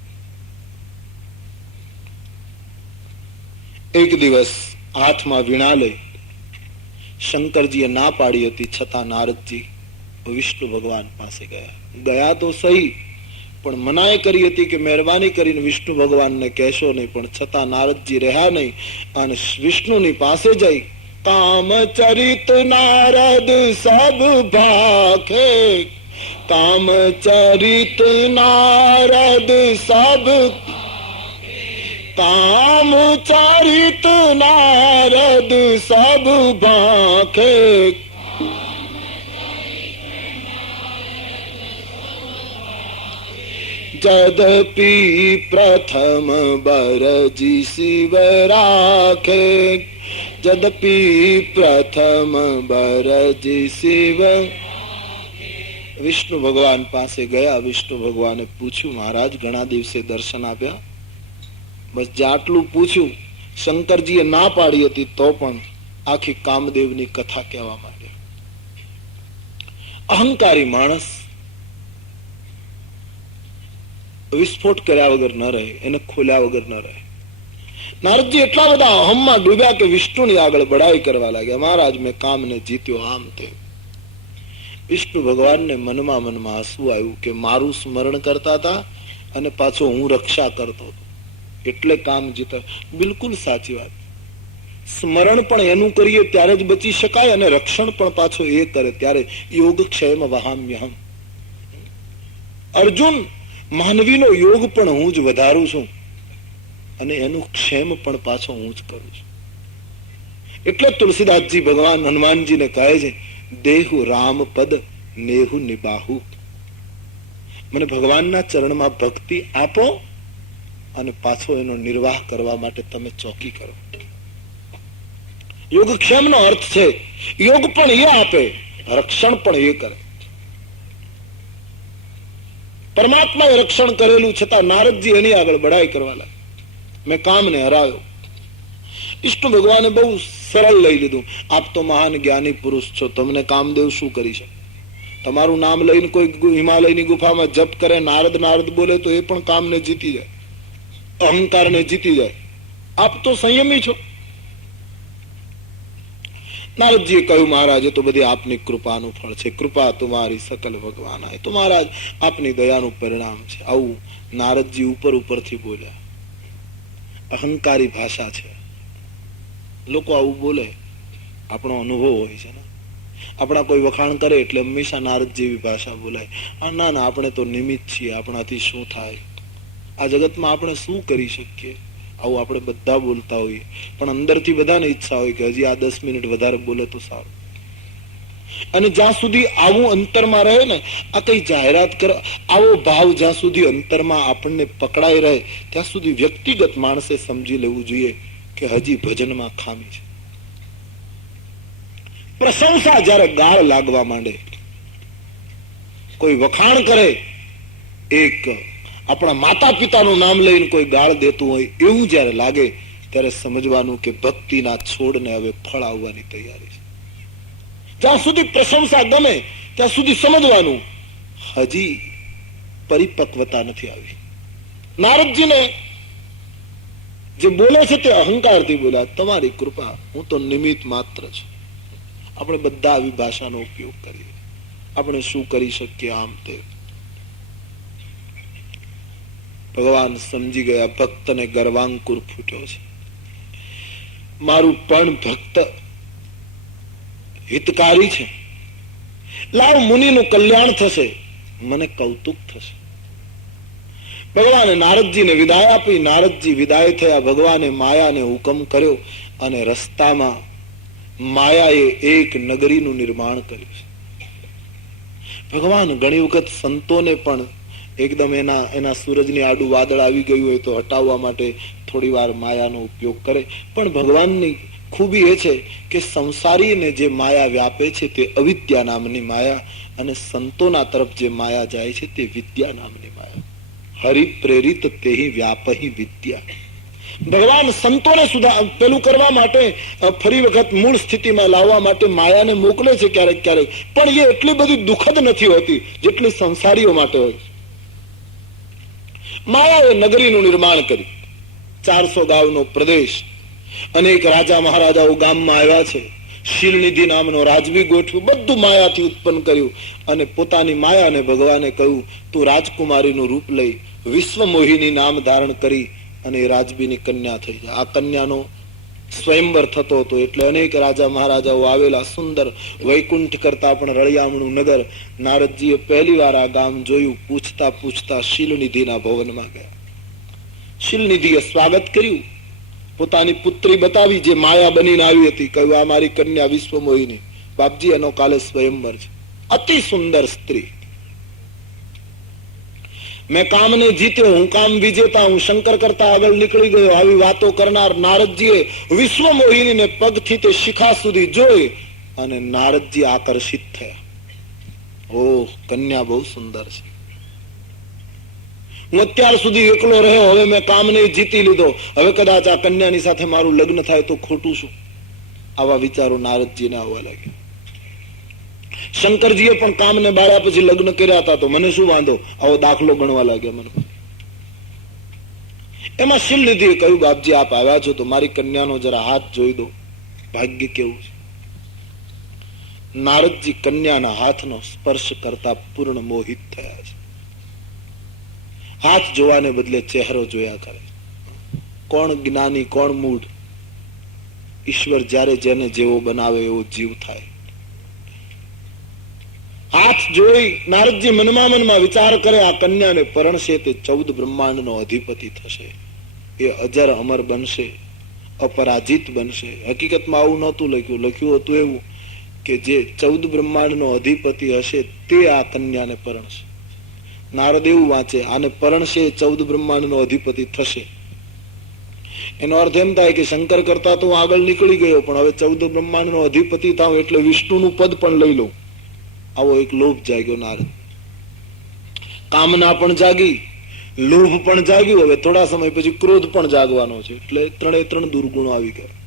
એક દિવસ હાથમાં વીણા લઈ શંકરજીએ ના પાડી હતી, છતાં નારદજી વિષ્ણુ ભગવાન પાસે ગયા. ગયા તો સહી, પણ મનાઈ કરી હતી કે મહેરબાની કરીને વિષ્ણુ ભગવાનને કહેશો નહીં. પણ છતાં નારદજી રહ્યા નહીં અને વિષ્ણુની પાસે જઈ કામ ચરિત નારદ સબ ભાખે, કામ ચરિત નારદ સબ, કામ ચરિત નારદ સબ ભાખે, જદપી પ્રથમ બરજી શિવ રાખે, જદપી પ્રથમ બરજી શિવ. વિષ્ણુ ભગવાન પાસે ગયા. વિષ્ણુ ભગવાને પૂછ્યું, મહારાજ ઘણા દિવસે દર્શન આપ્યા? બસ આટલું પૂછ્યું. શંકરજીએ ના પાડી હતી તો પણ આખી કામદેવની કથા કહેવા માંડ્યા. અહંકારી માણસ વિસ્ફોટ કર્યા વગર ન રહે, એને ખોલ્યા વગર ન રહે. નારદજી એટલા બધા અહમમાં ડૂબ્યા કે વિષ્ણુની આગળ બડાઈ કરવા લાગ્યા. મહારાજ મેં કામને જીત્યો, આમ તેમ. વિષ્ણુ ભગવાનને મનમાં મનમાં હસવું આવ્યું કે મારું સ્મરણ કરતા હતા અને પાછો હું રક્ષા કરતો હતો એટલે કામ જીતા. બિલકુલ સાચી વાત. સ્મરણ પણ એનું કરીએ ત્યારે જ બચી શકાય અને રક્ષણ પણ પાછો એ કરે ત્યારે. યોગક્ષેમ વહામ્યહમ. અર્જુન, માનવીનો યોગ પણ હું જ વધારું છું. અને એનું ક્ષેમ પણ પાછો હું જ કરું છું. એટલે તુલસીદાસજી ભગવાન હનુમાનજીને કહે છે, દેહુ રામ પદ નેહુ નિબાહુ. મને ભગવાનના ચરણમાં ભક્તિ આપો અને પાછો એનો નિર્વાહ કરવા માટે તમે ચોકી કરો. યોગક્ષેમનો અર્થ છે યોગ પણ એ આપે, રક્ષણ પણ એ કરે. પરમાત્માએ રક્ષણ કરેલું છતાં નારદજી એની આગળ બડાઈ કરવા લાગે, મેં કામને હરાવ્યો. વિષ્ણુ ભગવાને બહુ સરળ લઈ લીધું, આપ તો મહાન જ્ઞાની પુરુષ છો, તમને કામદેવ શું કરી શકે? તમારું નામ લઈને કોઈ હિમાલયની ગુફામાં જપ કરે, નારદ નારદ બોલે તો એ પણ કામને જીતી જાય, અહંકારને જીતી જાય. આપ તો સંયમી છો. નારદજીએ કહ્યું, મહારાજ એ તો બધી આપની કૃપાનું ફળ છે, કૃપા તુમારી સકલ ભગવાન. એ તો મહારાજ આપની દયાનું પરિણામ છે. આવું નારદજી ઉપરથી બોલ્યા. અહંકારી ભાષા છે. લોકો આવું બોલે, આપણો અનુભવ હોય છે ને. આપણા કોઈ વખાણ કરે એટલે હંમેશા નારદ જેવી ભાષા બોલાય. ના ના, આપણે તો નિમિત્ત છીએ, આપણાથી શું થાય, આ જગતમાં આપણે શું કરી શકીએ, આવું આપણે બધા બોલતા હોઈએ. પણ અંદરથી બધાને ઈચ્છા હોય કે હજી આ 10 મિનિટ વધારે બોલે તો સારું. અને જ્યાં સુધી આવું અંતરમાં રહે ને, આ કઈ જાહેરાત કરો, આવો ભાવ જ્યાં સુધી અંતરમાં આપણને પકડાઈ રહે ત્યાં સુધી વ્યક્તિગત માણસે સમજી લેવું જોઈએ કે હજી ભજનમાં ખામી છે. પ્રશંસા જયારે ગાળ લાગવા માંડે, કોઈ વખાણ કરે, એક આપણા માતા પિતાનું નામ લઈને કોઈ ગાળ દેતું હોય એવું જયારે લાગે, ત્યારે સમજવાનું કે ભક્તિના છોડને હવે ફળ આવવાની તૈયારી છે. જ્યાં સુધી પ્રશંસા ગમે ત્યાં સુધી સમજવાનું હજી પરિપક્વતા નથી આવી. નારદજીને જે બોલે છે તે અહંકારથી બોલ્યા, તમારી કૃપા, હું તો નિમિત્ત માત્ર છું. આપણે બધા આવી ભાષાનો ઉપયોગ કરીએ, આપણે શું કરી શકીએ, આમ તે. ભગવાન સમજી ગયા, ભક્તને ગર્વાંકુર ફૂટ્યો છે. મારું પણ ભક્ત હિતકારી છે, લાવ મુનિનું કલ્યાણ થશે, મને કૌતુક થશે. ભગવાને નારદજીને વિદાય આપી. નારદજી વિદાય થયા. ભગવાને માયાને હુકમ કર્યો અને રસ્તામાં માયાએ એક નગરીનું નિર્માણ કર્યું છે. ભગવાન ઘણી વખત સંતોને પણ એકદમ એના સૂરજની આડું વાદળ આવી ગયું હોય તો હટાવવા માટે થોડી વાર માયાનો ઉપયોગ કરે. પણ ભગવાનની ખૂબી એ છે કે સંસારીને જે માયા વ્યાપે છે તે અવિદ્યા નામની માયા, અને સંતોના તરફ જે માયા જાય છે તે વિદ્યા નામની માયા. હરિ પ્રેરિત તેહી વ્યાપહી વિદ્યા. ભગવાન સંતોને પેલું કરવા માટે, ફરી વખત મૂળ સ્થિતિમાં લાવવા માટે માયાને મોકલે છે ક્યારેક ક્યારેક, પણ એ એટલી બધી દુઃખદ નથી હોતી જેટલી સંસારીઓ માટે હોય. માયાએ નગરીનું નિર્માણ કર્યું. 400 ગામનો પ્રદેશ, અનેક રાજા મહારાજાઓ ગામમાં આવ્યા છે. શીલનિધિ નામનો રાજવી ગોઠવ્યું, બધું માયાથી ઉત્પન્ન કર્યું. અને પોતાની માયાને ભગવાને કહ્યું, તું રાજકુમારીનું રૂપ લઈ વિશ્વમોહિની નામ ધારણ કરી અને રાજબીની કન્યા થઈ જાય. આ કન્યાનો સ્વયંવર થતો હતો એટલે અનેક રાજા મહારાજાઓ આવેલા. સુંદર વૈકુંઠ કરતા પણ રળિયામણું નગર. નારદજીએ પહેલી વાર આ ગામ જોયું. પૂછતા પૂછતા શીલનિધિના ભવનમાં ગયા. શીલનિધિએ સ્વાગત કર્યું. પોતાની પુત્રી બતાવી જે માયા બનીને આવી હતી. કહ્યું, આ મારી કન્યા વિશ્વમોહિની. બાપજી, એનો કાલે સ્વયંવર છે. અતિ સુંદર સ્ત્રી. મેં કામને જીત્યો, હું કામ વિજેતા, હું શંકર કરતા આગળ નીકળી ગયો. આવી વાતો કરનાર નારદજીએ વિશ્વમોહિનીને પગથી તે શિખા સુધી જોઈ અને નારદજી આકર્ષિત થયા. ઓહ, કન્યા બહુ સુંદર છે. હું અત્યાર સુધી એકલો રહ્યો, હવે મેં કામને જીતી લીધો, હવે કદાચ આ કન્યાની સાથે મારું લગ્ન થાય તો ખોટું શું? આવા વિચારો નારદજીને આવવા લાગ્યા. શંકરજીએ પણ કામને બાળ્યા પછી લગ્ન કર્યા હતા તો મને શું વાંધો, આવો દાખલો ગણવા લાગ્યા મને. એમાં શીલનિધિએ કહ્યું, બાપજી આપ આવ્યા છો તો મારી કન્યાનો જરા હાથ જોઈ દો, ભાગ્ય કેવું છે. નારદજી કન્યાના હાથનો સ્પર્શ કરતા પૂર્ણ મોહિત થયા છે. હાથ જોવાને બદલે ચહેરો જોયા કરે. કોણ જ્ઞાની, કોણ મૂઢ? ઈશ્વર જ્યારે જેને જેવો બનાવે એવો જીવ થાય. હાથ જોઈ નારદજી મનમાં વિચાર કરે, આ કન્યાને પરણશે તે 14 બ્રહ્માંડનો અધિપતિ થશે. એ અજર અમર બનશે, અપરાજિત બનશે. હકીકતમાં આવું નહોતું લખ્યું. લખ્યું હતું એવું કે જે 14 બ્રહ્માંડનો અધિપતિ હશે તે આ કન્યાને પરણશે. નારદ એવું વાંચે, આને પરણશે 14 બ્રહ્માંડનો અધિપતિ થશે. એનો અર્થ એમ થાય કે શંકર કરતા તો આગળ નીકળી ગયો, પણ હવે 14 બ્રહ્માંડનો અધિપતિ થાવ એટલે વિષ્ણુનું પદ પણ લઈ લઉં. આવો એક લોભ જાગ્યો નારદ. કામના પણ જાગી, લોભ પણ જાગ્યું. હવે થોડા સમય પછી ક્રોધ પણ જાગવાનો છે. એટલે 3 દુર્ગુણો આવી ગયા.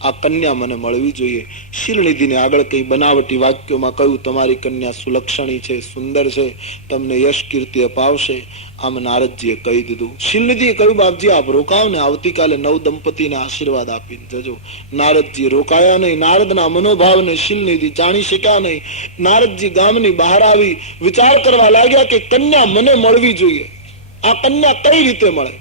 આ કન્યા મને મળવી જોઈએ. શીલનિધિને આગળ કઈ બનાવટી વાક્યોમાં કહ્યું, તમારી કન્યા સુલક્ષણી છે, સુંદર છે, તમને યશ કીર્તિ અપાવશે. આમ નારદજીએ કહી દીધું. શીલનિધિએ કહ્યું, બાપજી આપ રોકાવ ને, આવતીકાલે નવ દંપતીને આશીર્વાદ આપીને જજો. નારદજી રોકાયા નહીં. નારદના મનોભાવને શીલનિધિ જાણી શક્યા નહીં. નારદજી ગામની બહાર આવી વિચાર કરવા લાગ્યા કે કન્યા મને મળવી જોઈએ. આ કન્યા કઈ રીતે મળે?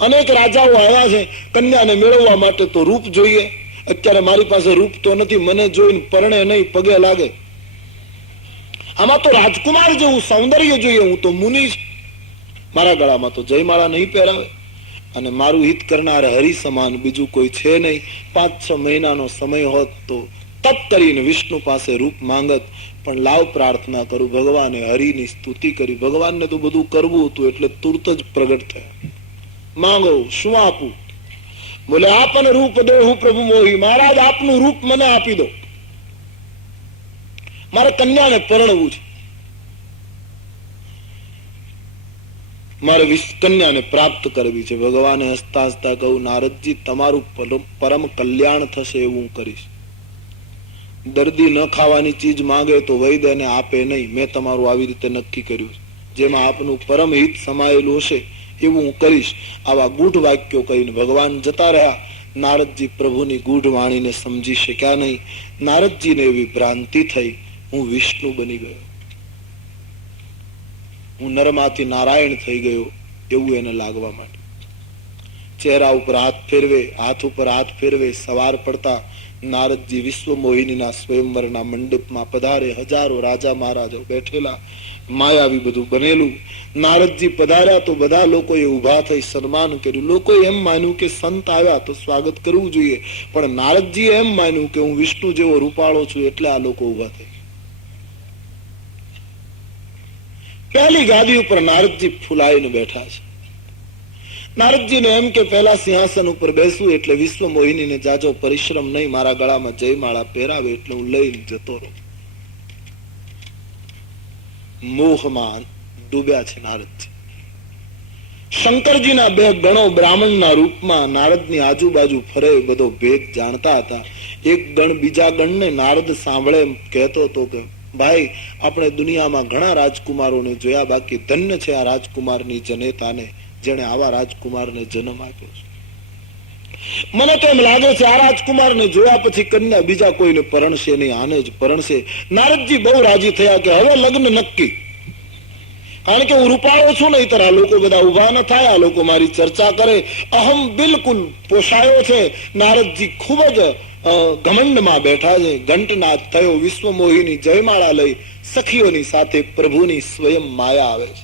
અનેક રાજાઓ આવ્યા છે કન્યાને મેળવવા માટે, તો રૂપ જોઈએ. અત્યારે મારી પાસે રૂપ તો નથી, મને જોઈને પરણે નહીં, પગે લાગે. આમાં તો રાજકુમાર જેવું સૌંદર્ય જોઈએ. હું તો મુનિ છું, મારા ગળામાં તો જયમાળા નહીં પહેરાવે. અને મારું હિત કરનાર હરિ સમાન બીજું કોઈ છે નહીં. 5-6 મહિનાનો સમય હોત તો તપ કરીને વિષ્ણુ પાસે રૂપ માંગત. પણ લાવ પ્રાર્થના કરું, ભગવાને હરિની સ્તુતિ કરી. ભગવાનને તો બધું કરવું હતું એટલે તુરત જ પ્રગટ થયા. માંગો, શું આપું? બોલે આપને રૂપ દો હું પ્રભુ મોહી. મહારાજ આપનું રૂપ મને આપી દો, મારે કન્યાને પરણવું છે, મારે કન્યાને પ્રાપ્ત કરવી છે. ભગવાને હસતા હસતા કહ્યું, નારદજી તમારું પરમ કલ્યાણ થશે એવું હું કરીશ. દર્દી ન ખાવાની ચીજ માંગે તો વૈદ્ય એને આપે નહીં. મેં તમારું આવી રીતે નક્કી કર્યું. જેમાં આપનું પરમ હિત સમાયેલું હશે એવું હું કરીશ. આવા ગૂઢ વાક્યો કહીને ભગવાન જતા રહ્યા. નારદજી પ્રભુની ગૂઢ વાણીને સમજી શક્યા નહીં. નારદજીને એવી ભ્રાંતિ થઈ, હું વિષ્ણુ બની ગયો, હું નરમાંથી નારાયણ થઈ ગયો એવું એને લાગવા માટે. ચહેરા ઉપર હાથ ફેરવે, હાથ ઉપર હાથ ફેરવે. સવાર પડતા નારદજી વિશ્વ મોહિનીના સ્વયંવરના મંડપમાં પધારે. હજારો રાજા મહારાજો બેઠેલા, માયાવી બધું બનેલું. નારદજી પધાર્યા તો બધા લોકોએ ઉભા થઈ સન્માન કર્યું. લોકોએ એમ માન્યું કે સંત આવ્યા તો સ્વાગત કરવું જોઈએ, પણ નારદજીએ એમ માન્યું કે હું વિષ્ણુ જેવો રૂપાળો છું એટલે આ લોકો ઉભા થઈ. પહેલી ગાદી ઉપર નારદજી ફૂલાઈને બેઠા છે. નારદજીને એમ કે પહેલા સિંહાસન ઉપર બેસવું એટલે વિશ્વ મોહિનીને જાજો પરિશ્રમ નહીં, મારા ગળામાં જયમાળા પહેરાવે એટલે હું લઈને જતો રહું. મોહમાં ડૂબ્યા છે નારદજી. શંકરજીના 2 ગણો બ્રાહ્મણના રૂપમાં નારદની આજુબાજુ ફરે, બધો ભેદ જાણતા હતા. એક ગણ બીજા ગણને નારદ સાંભળે એમ કહેતો હતો કે ભાઈ આપણે દુનિયામાં ઘણા રાજકુમારોને જોયા, બાકી ધન્ય છે આ રાજકુમારની જનેતાને જેને આવા રાજકુમારને જન્મ આપ્યો છે. મને તો એમ લાગે છે આ રાજકુમારને જોયા પછી કન્યા બીજા કોઈને પરણશે નહીં, આને જ પરણશે. નારદજી બહુ રાજી થયા કે હવે લગ્ન નક્કી. કારણ કે હું રૂપાળો છું, નહીં તર આ લોકો બધા ઉભા ન થાય, આ લોકો મારી ચર્ચા કરે. અહમ બિલકુલ પોષાયો છે. નારદજી ખૂબ જ ઘમંડમાં બેઠા છે. ઘંટનાદ થયો. વિશ્વ મોહિની જયમાળા લઈ સખીઓની સાથે પ્રભુની સ્વયં માયા આવે છે.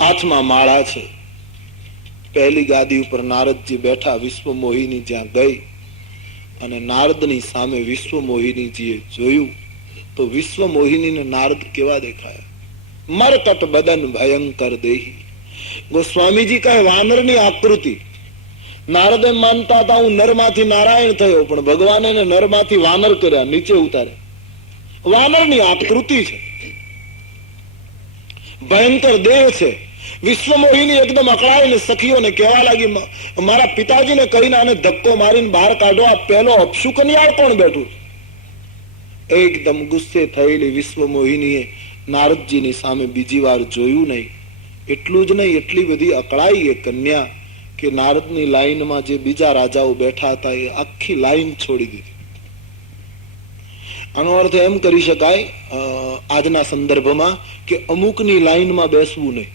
હાથમાં માળા છે. પહેલી ગાદી ઉપર નારદજી બેઠા. વિશ્વ મોહિની જ્યાં ગઈ અને નારદની સામે વિશ્વ મોહિનીજીએ જોયું તો વિશ્વ મોહિનીને નારદ કેવા દેખાયા? મરકટ બદન ભયંકર દેહી. ગોસ્વામીજી કહે વાનરની આકૃતિ. નારદ એમ માનતા હતા હું નરમાંથી નારાયણ થયો, પણ ભગવાને નરમાંથી વાનર કર્યા, નીચે ઉતારે. વાનરની આકૃતિ છે, ભયંકર દેહ છે. વિશ્વ મોહિની એકદમ અકળાઈને સખીઓને કહેવા લાગી, મારા પિતાજીને કહીને આને ધક્કો મારીને બહાર કાઢો. આ પહેલો અપશુ કન્યાળ કોણ બેઠું? એકદમ ગુસ્સે થયેલી વિશ્વ મોહિનીએ નારદજીની સામે બીજી વાર જોયું નહીં. એટલું જ નહીં, એટલી બધી અકળાઈ એ કન્યા કે નારદની લાઈનમાં જે બીજા રાજાઓ બેઠા હતા એ આખી લાઈન છોડી દીધી. આનો અર્થ એમ કરી શકાય આજના સંદર્ભમાં કે અમુકની લાઈનમાં બેસવું નહીં.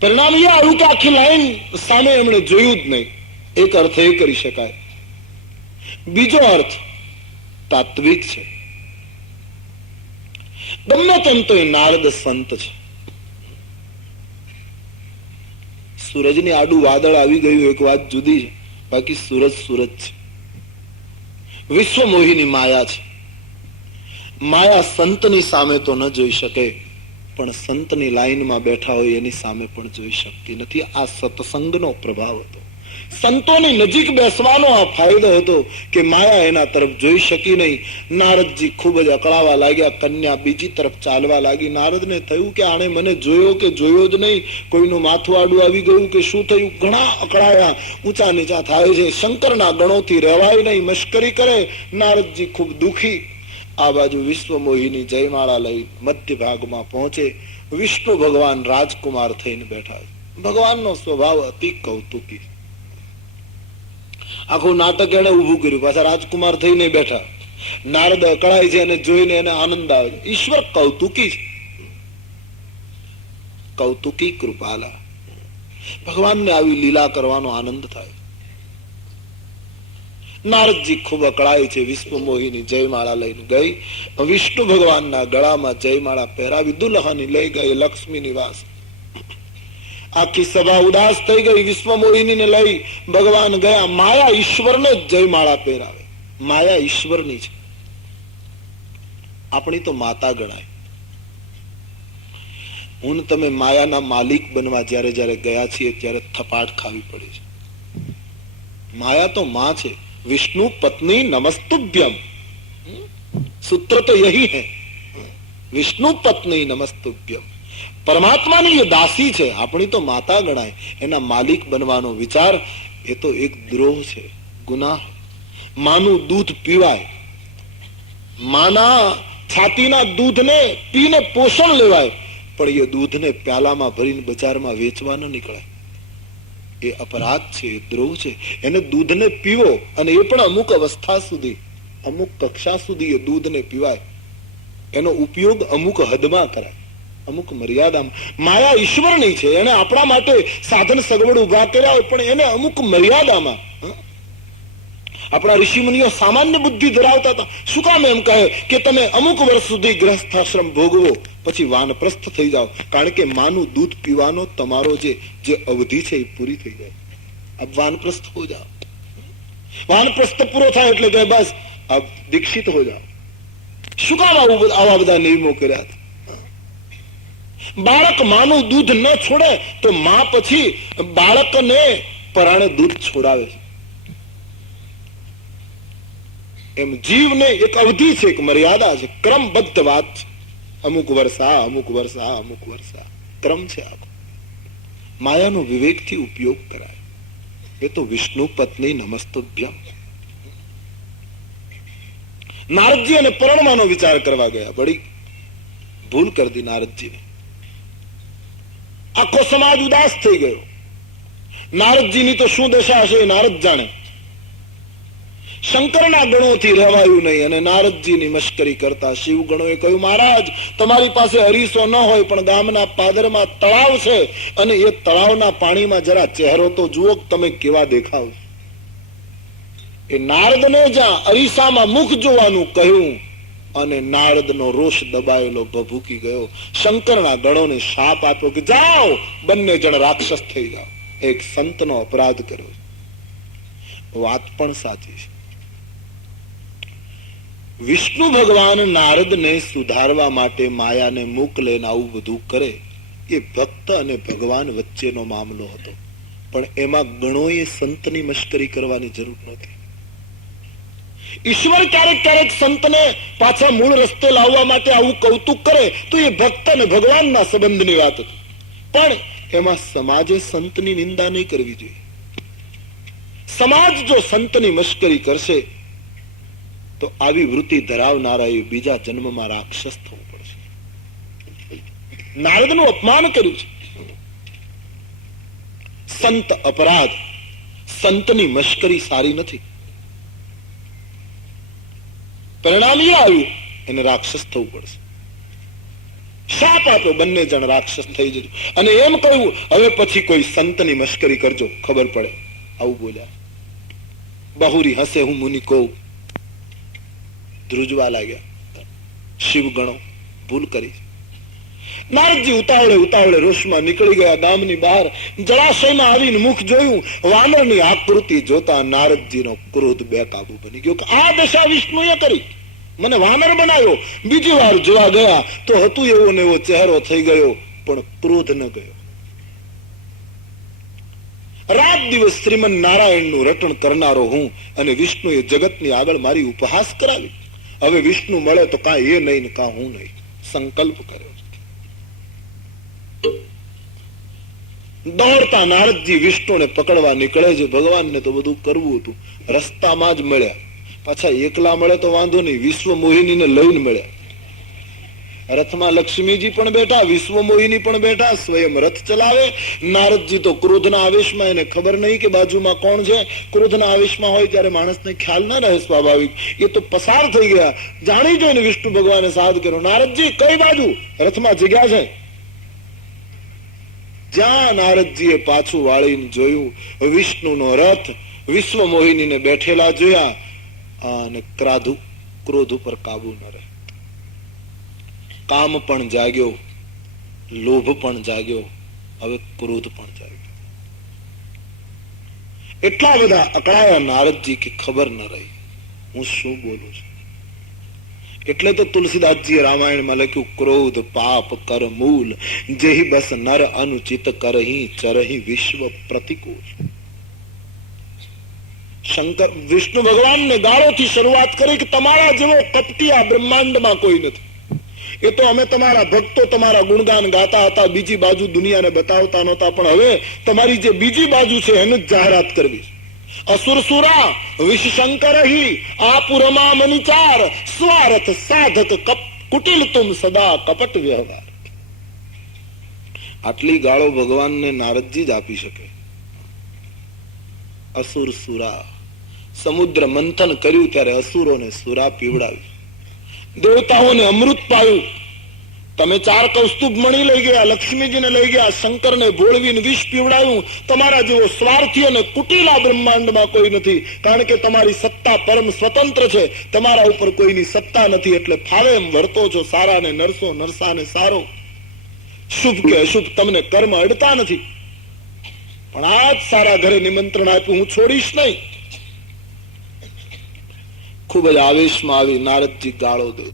પરિણામ એ આવ્યું કે આખી લાઈન સામે એમણે જોયું જ નહીં. એક અર્થ એ કરી શકાય. બીજો અર્થ તાત્વિક છે. ગમે તેમ તો એ નારદ સંત છે. સૂરજની આડું વાદળ આવી ગયું એક વાત જુદી છે, બાકી સૂરજ સૂરજ છે. વિશ્વ મોહિની માયા છે. માયા સંતની સામે તો ન જોઈ શકે, પણ સંતની લાઈનમાં બેઠા હોય એની સામે પણ જોઈ શકતી નથી. આ સત્સંગનો પ્રભાવ હતો. સંતોની નજીક બેસવાનો આ ફાયદો હતો કે માયા એના તરફ જોઈ શકી નહીં. નારદજી ખૂબ જ અકળાવા લાગ્યા. કન્યા બીજી તરફ ચાલવા લાગી. નારદને થયું કે આણે મને જોયો કે જોયો જ નહીં, કોઈનું માથું આડું આવી ગયું કે શું થયું. ઘણા અકળાયા, ઊંચા નીચા થાય છે. શંકરના ગણોથી રહેવાય નહીં, મશ્કરી કરે. નારદજી ખૂબ દુખી. આ બાજુ વિશ્વ મોહિની જયમાળા લઈ મધ્ય ભાગમાં પહોંચે. વિષ્ણુ ભગવાન રાજકુમાર થઈને બેઠા છે. ભગવાનનો સ્વભાવ અતિ કૌતુકી. આખું નાટક એને ઉભું કર્યું. પાછા રાજકુમાર થઈને બેઠા. નારદ અકળાય છે અને જોઈને એને આનંદ આવે છે. ઈશ્વર કૌતુકી છે, કૌતુકી કૃપાલા. ભગવાનને આવી લીલા કરવાનો આનંદ થાય. નારદજી ખૂબ અકળાય છે. વિશ્વ મોહિની જયમાળા લઈને ગઈ. વિષ્ણુ ભગવાનના ગળામાં જયમાળા પહેરાવી દુલ્હની લઈ ગઈ લક્ષ્મી નિવાસ. આખી સભા ઉદાસ થઈ ગઈ. વિશ્વ મોહિનીને લઈ ભગવાન ગયા. માયા ઈશ્વરને જ જયમાળા પહેરાવે. માયા ઈશ્વરની છે, આપણી તો માતા ગણાય. હું તમે માયાના માલિક બનવા જયારે જયારે ગયા છીએ ત્યારે થપાટ ખાવી પડી છે. માયા તો માં છે. विष्णु पत्नी नमस्तुभ्यम, सूत्र तो यही है, विष्णु पत्नी नमस्तुभ्यम. પરમાત્માની એ દાસી છે, આપણી તો માતા ગણાય. એના માલિક બનવાનો વિચાર એ તો એક દ્રોહ છે, ગુનાહ. માનું દૂધ પીવાય, માના છાતીના દૂધને પીને પોષણ લેવાય, પણ એ દૂધને પ્યાલામાં ભરીને બજારમાં વેચવા ન નીકળાય. એ અપરાધ છે, એ દ્રોહ છે. એને દૂધને પીવો, અને એ પણ અમુક અવસ્થા સુધી, અમુક કક્ષા સુધી એ દૂધને પીવાય. એનો ઉપયોગ અમુક હદમાં કરાય, અમુક મર્યાદામાં. માયા ઈશ્વરની છે, એને આપણા માટે સાધન સગવડ ઉભા કર્યા હોય, પણ એને અમુક મર્યાદામાં. આપણા ઋષિમુનિઓ સામાન્ય બુદ્ધિ ધરાવતા હતા. શું કામ એમ કહે કે તમે અમુક વર્ષ સુધી ગ્રસ્થાશ્રમ ભોગવો, પછી વાનપ્રસ્થ થઈ જાઓ, કારણ કે માનું દૂધ પીવાનો તમારો જે અવધિ છે એ પૂરી થઈ જાય. અબ વાનપ્રસ્થ હો જાઓ. વાનપ્રસ્થ પૂરો થાય એટલે કે બસ અબ દીક્ષિત હો જાઓ. શું કામ આવા બધા નિયમો કર્યા? બાળક માનું દૂધ ન છોડે તો માં પછી બાળકને પરાણે દૂધ છોડાવે છે. એમ જીવને એક અવધિ છે, એક મર્યાદા છે, ક્રમબદ્ધ વાત છે. અમુક વર્ષા, અમુક વર્ષા, અમુક વર્ષા, ક્રમ છે આખો. માયાનો વિવેકથી ઉપયોગ કરાય. એ તો વિષ્ણુ પત્ની નમસ્તુભ્યમ. નારદજી અને પરણવાનો વિચાર કરવા ગયા. બડી ભૂલ કરી દી નારદજીને. આખો સમાજ ઉદાસ થઈ ગયો. નારદજીની તો શું દશા હશે એ નારદ જાણે. શંકરના ગણોથી રહેવાયું નહીં, અને નારદજીની મશ્કરી કરતા શિવ ગણોએ કહ્યું, મહારાજ તમારી પાસે અરીસો ન હોય, પણ ગામના પાદરમાં તળાવ છે, અને એ તળાવના પાણીમાં જરા ચહેરો તો જુઓ, તમે કેવા દેખાવ. એ નારદને જ્યાં અરીસામાં મુખ જોવાનું કહ્યું, અને નારદનો રોષ દબાયેલો ભભૂકી ગયો. શંકરના ગણોને શાપ આપ્યો કે જાઓ, બંને જણ રાક્ષસ થઈ જાઓ. એક સંતનો અપરાધ કર્યો. વાત પણ સાચી છે. વિષ્ણુ ભગવાન નારદને સુધારવા માટે માયાને મોકલે, આવું બધું કરે. એ ભક્ત અને ભગવાન વચ્ચેનો મામલો હતો, પણ એમાં ગણોએ સંતની મશ્કરી કરવાની જરૂર નથી. ઈશ્વર ક્યારેક ક્યારેક સંતને પાછા મૂળ રસ્તે લાવવા માટે આવું કૌતુક કરે તો એ ભક્ત અને ભગવાનના સંબંધની વાત હતી. પણ એમાં સમાજે સંતની નિંદા નહીં કરવી જોઈએ. સમાજ જો સંતની મશ્કરી કરશે તો આવી વૃત્તિ ધરાવનારા એ બીજા જન્મમાં રાક્ષસ થવું પડશે. નારદનું અપમાન કર્યું છે. સંત અપરાધ, સંતની મશ્કરી સારી નથી. પરિણામ એ આવ્યું, એને રાક્ષસ થવું પડશે. શાપ આપ્યો, બંને જણ રાક્ષસ થઈ જજો. અને એમ કહ્યું, હવે પછી કોઈ સંતની મશ્કરી કરજો, ખબર પડે. આવું બોલ્યા. બહુરી હસે હું મુનિ કહું. ધ્રુજવા લાગ્યા શિવ ગણો. ભૂલ કરી. નારદજી ઉતાવળે રોષમાં નીકળી ગયા ગામની બહાર. જળાશયમાં આવીને મુખ જોયું. વાનરની આકૃતિ જોતા નારદજીનો ક્રોધ બેકાબુ બની ગયો કે આ દશા વિષ્ણુએ કરી, મને વાનર બનાવ્યો. બીજી વાર જોવા ગયા તો હતું એવો ને એવો ચહેરો થઈ ગયો, પણ ક્રોધ ન ગયો. રાત દિવસ શ્રીમન નારાયણનું રટણ કરનારો હું, અને વિષ્ણુએ જગતની આગળ મારી ઉપહાસ કરાવી. હવે વિષ્ણુ મળે તો કાં એ નહીં ને કાં હું નહીં, સંકલ્પ કર્યો. દોડતા નારદજી વિષ્ણુને પકડવા નીકળે છે. ભગવાનને તો બધું કરવું હતું, રસ્તામાં જ મળ્યા. પાછા એકલા મળે તો વાંધો નહીં, વિશ્વ મોહિનીને લઈને મળ્યા. રથમાં લક્ષ્મીજી પણ બેઠા, વિશ્વ મોહિની પણ બેઠા, સ્વયં રથ ચલાવે. નારદજી તો ક્રોધના આવેશમાં, એને ખબર નહીં કે બાજુમાં કોણ છે. ક્રોધના આવેશમાં હોય ત્યારે માણસને ખ્યાલ ના રહે, સ્વાભાવિક. એ તો પસાર થઈ ગયા. જાણી જોઈને વિષ્ણુ ભગવાને સાદ કર્યો, નારદજી કઈ બાજુ? રથમાં જગ્યા છે. જ્યાં નારદજીએ પાછું વાળીને જોયું, વિષ્ણુનો રથ, વિશ્વ મોહિનીને બેઠેલા જોયા, અને ક્રોધ ઉપર કાબુ ન રહે. કામ પણ જાગ્યો, લોભ પણ જાગ્યો, હવે ક્રોધ પણ જાગ્યો. એટલા બધા અકળાયા નારદજી કે ખબર ન રહી હું શું બોલું છું. એટલે તો તુલસીદાસજીએ રામાયણમાં લખ્યું, ક્રોધ પાપ કર મૂલ, જેહી બસ નર અનુચિત કરહી ચરહી વિશ્વ પ્રતિકૂળ. શંકર વિષ્ણુ ભગવાનને ગાળોથી શરૂઆત કરી કે તમારા જેવો કપટી આ બ્રહ્માંડમાં કોઈ નથી. એ તો અમે તમારા ભક્તો તમારા ગુણગાન ગાતા હતા, બીજી બાજુ દુનિયાને બતાવતા નહોતા, પણ હવે તમારી જે બીજી બાજુ છે એનું જ જાહેરાત કરવી. અસુરસુરા વિશંકર આપુરમા મનિચાર સ્વાર્થ સાધક કુટિલ તુમ સદા કપટ વ્યવહાર. આટલી ગાળો ભગવાનને નારદજી જ આપી શકે. અસુર સુરા, સમુદ્ર મંથન કર્યું ત્યારે અસુરોને સુરા પીવડાવી, દેવતાઓને અમૃત પાયું. તમે 4 કૌસ્તુભ મણી લઈ ગયા, લક્ષ્મીજીને લઈ ગયા, શંકરને ભોળવીને વિષ પીવડાયું. તમારા જેવો સ્વાર્થી અને કુટિલા બ્રહ્માંડમાં કોઈ નથી, કારણ કે તમારી સત્તા પરમ સ્વતંત્ર છે. તમારા ઉપર કોઈની સત્તા નથી, એટલે ફાવે એમ વર્તો છો. સારાને નરસો, નરસાને સારો. શુભ કે અશુભ તમને કર્મ અડતા નથી. પણ આ જ સારા ઘરે નિમંત્રણ આપ્યું, હું છોડીશ નહીં. ખૂબ જ આવેશમાં આવી નારદજી ગાળો દે.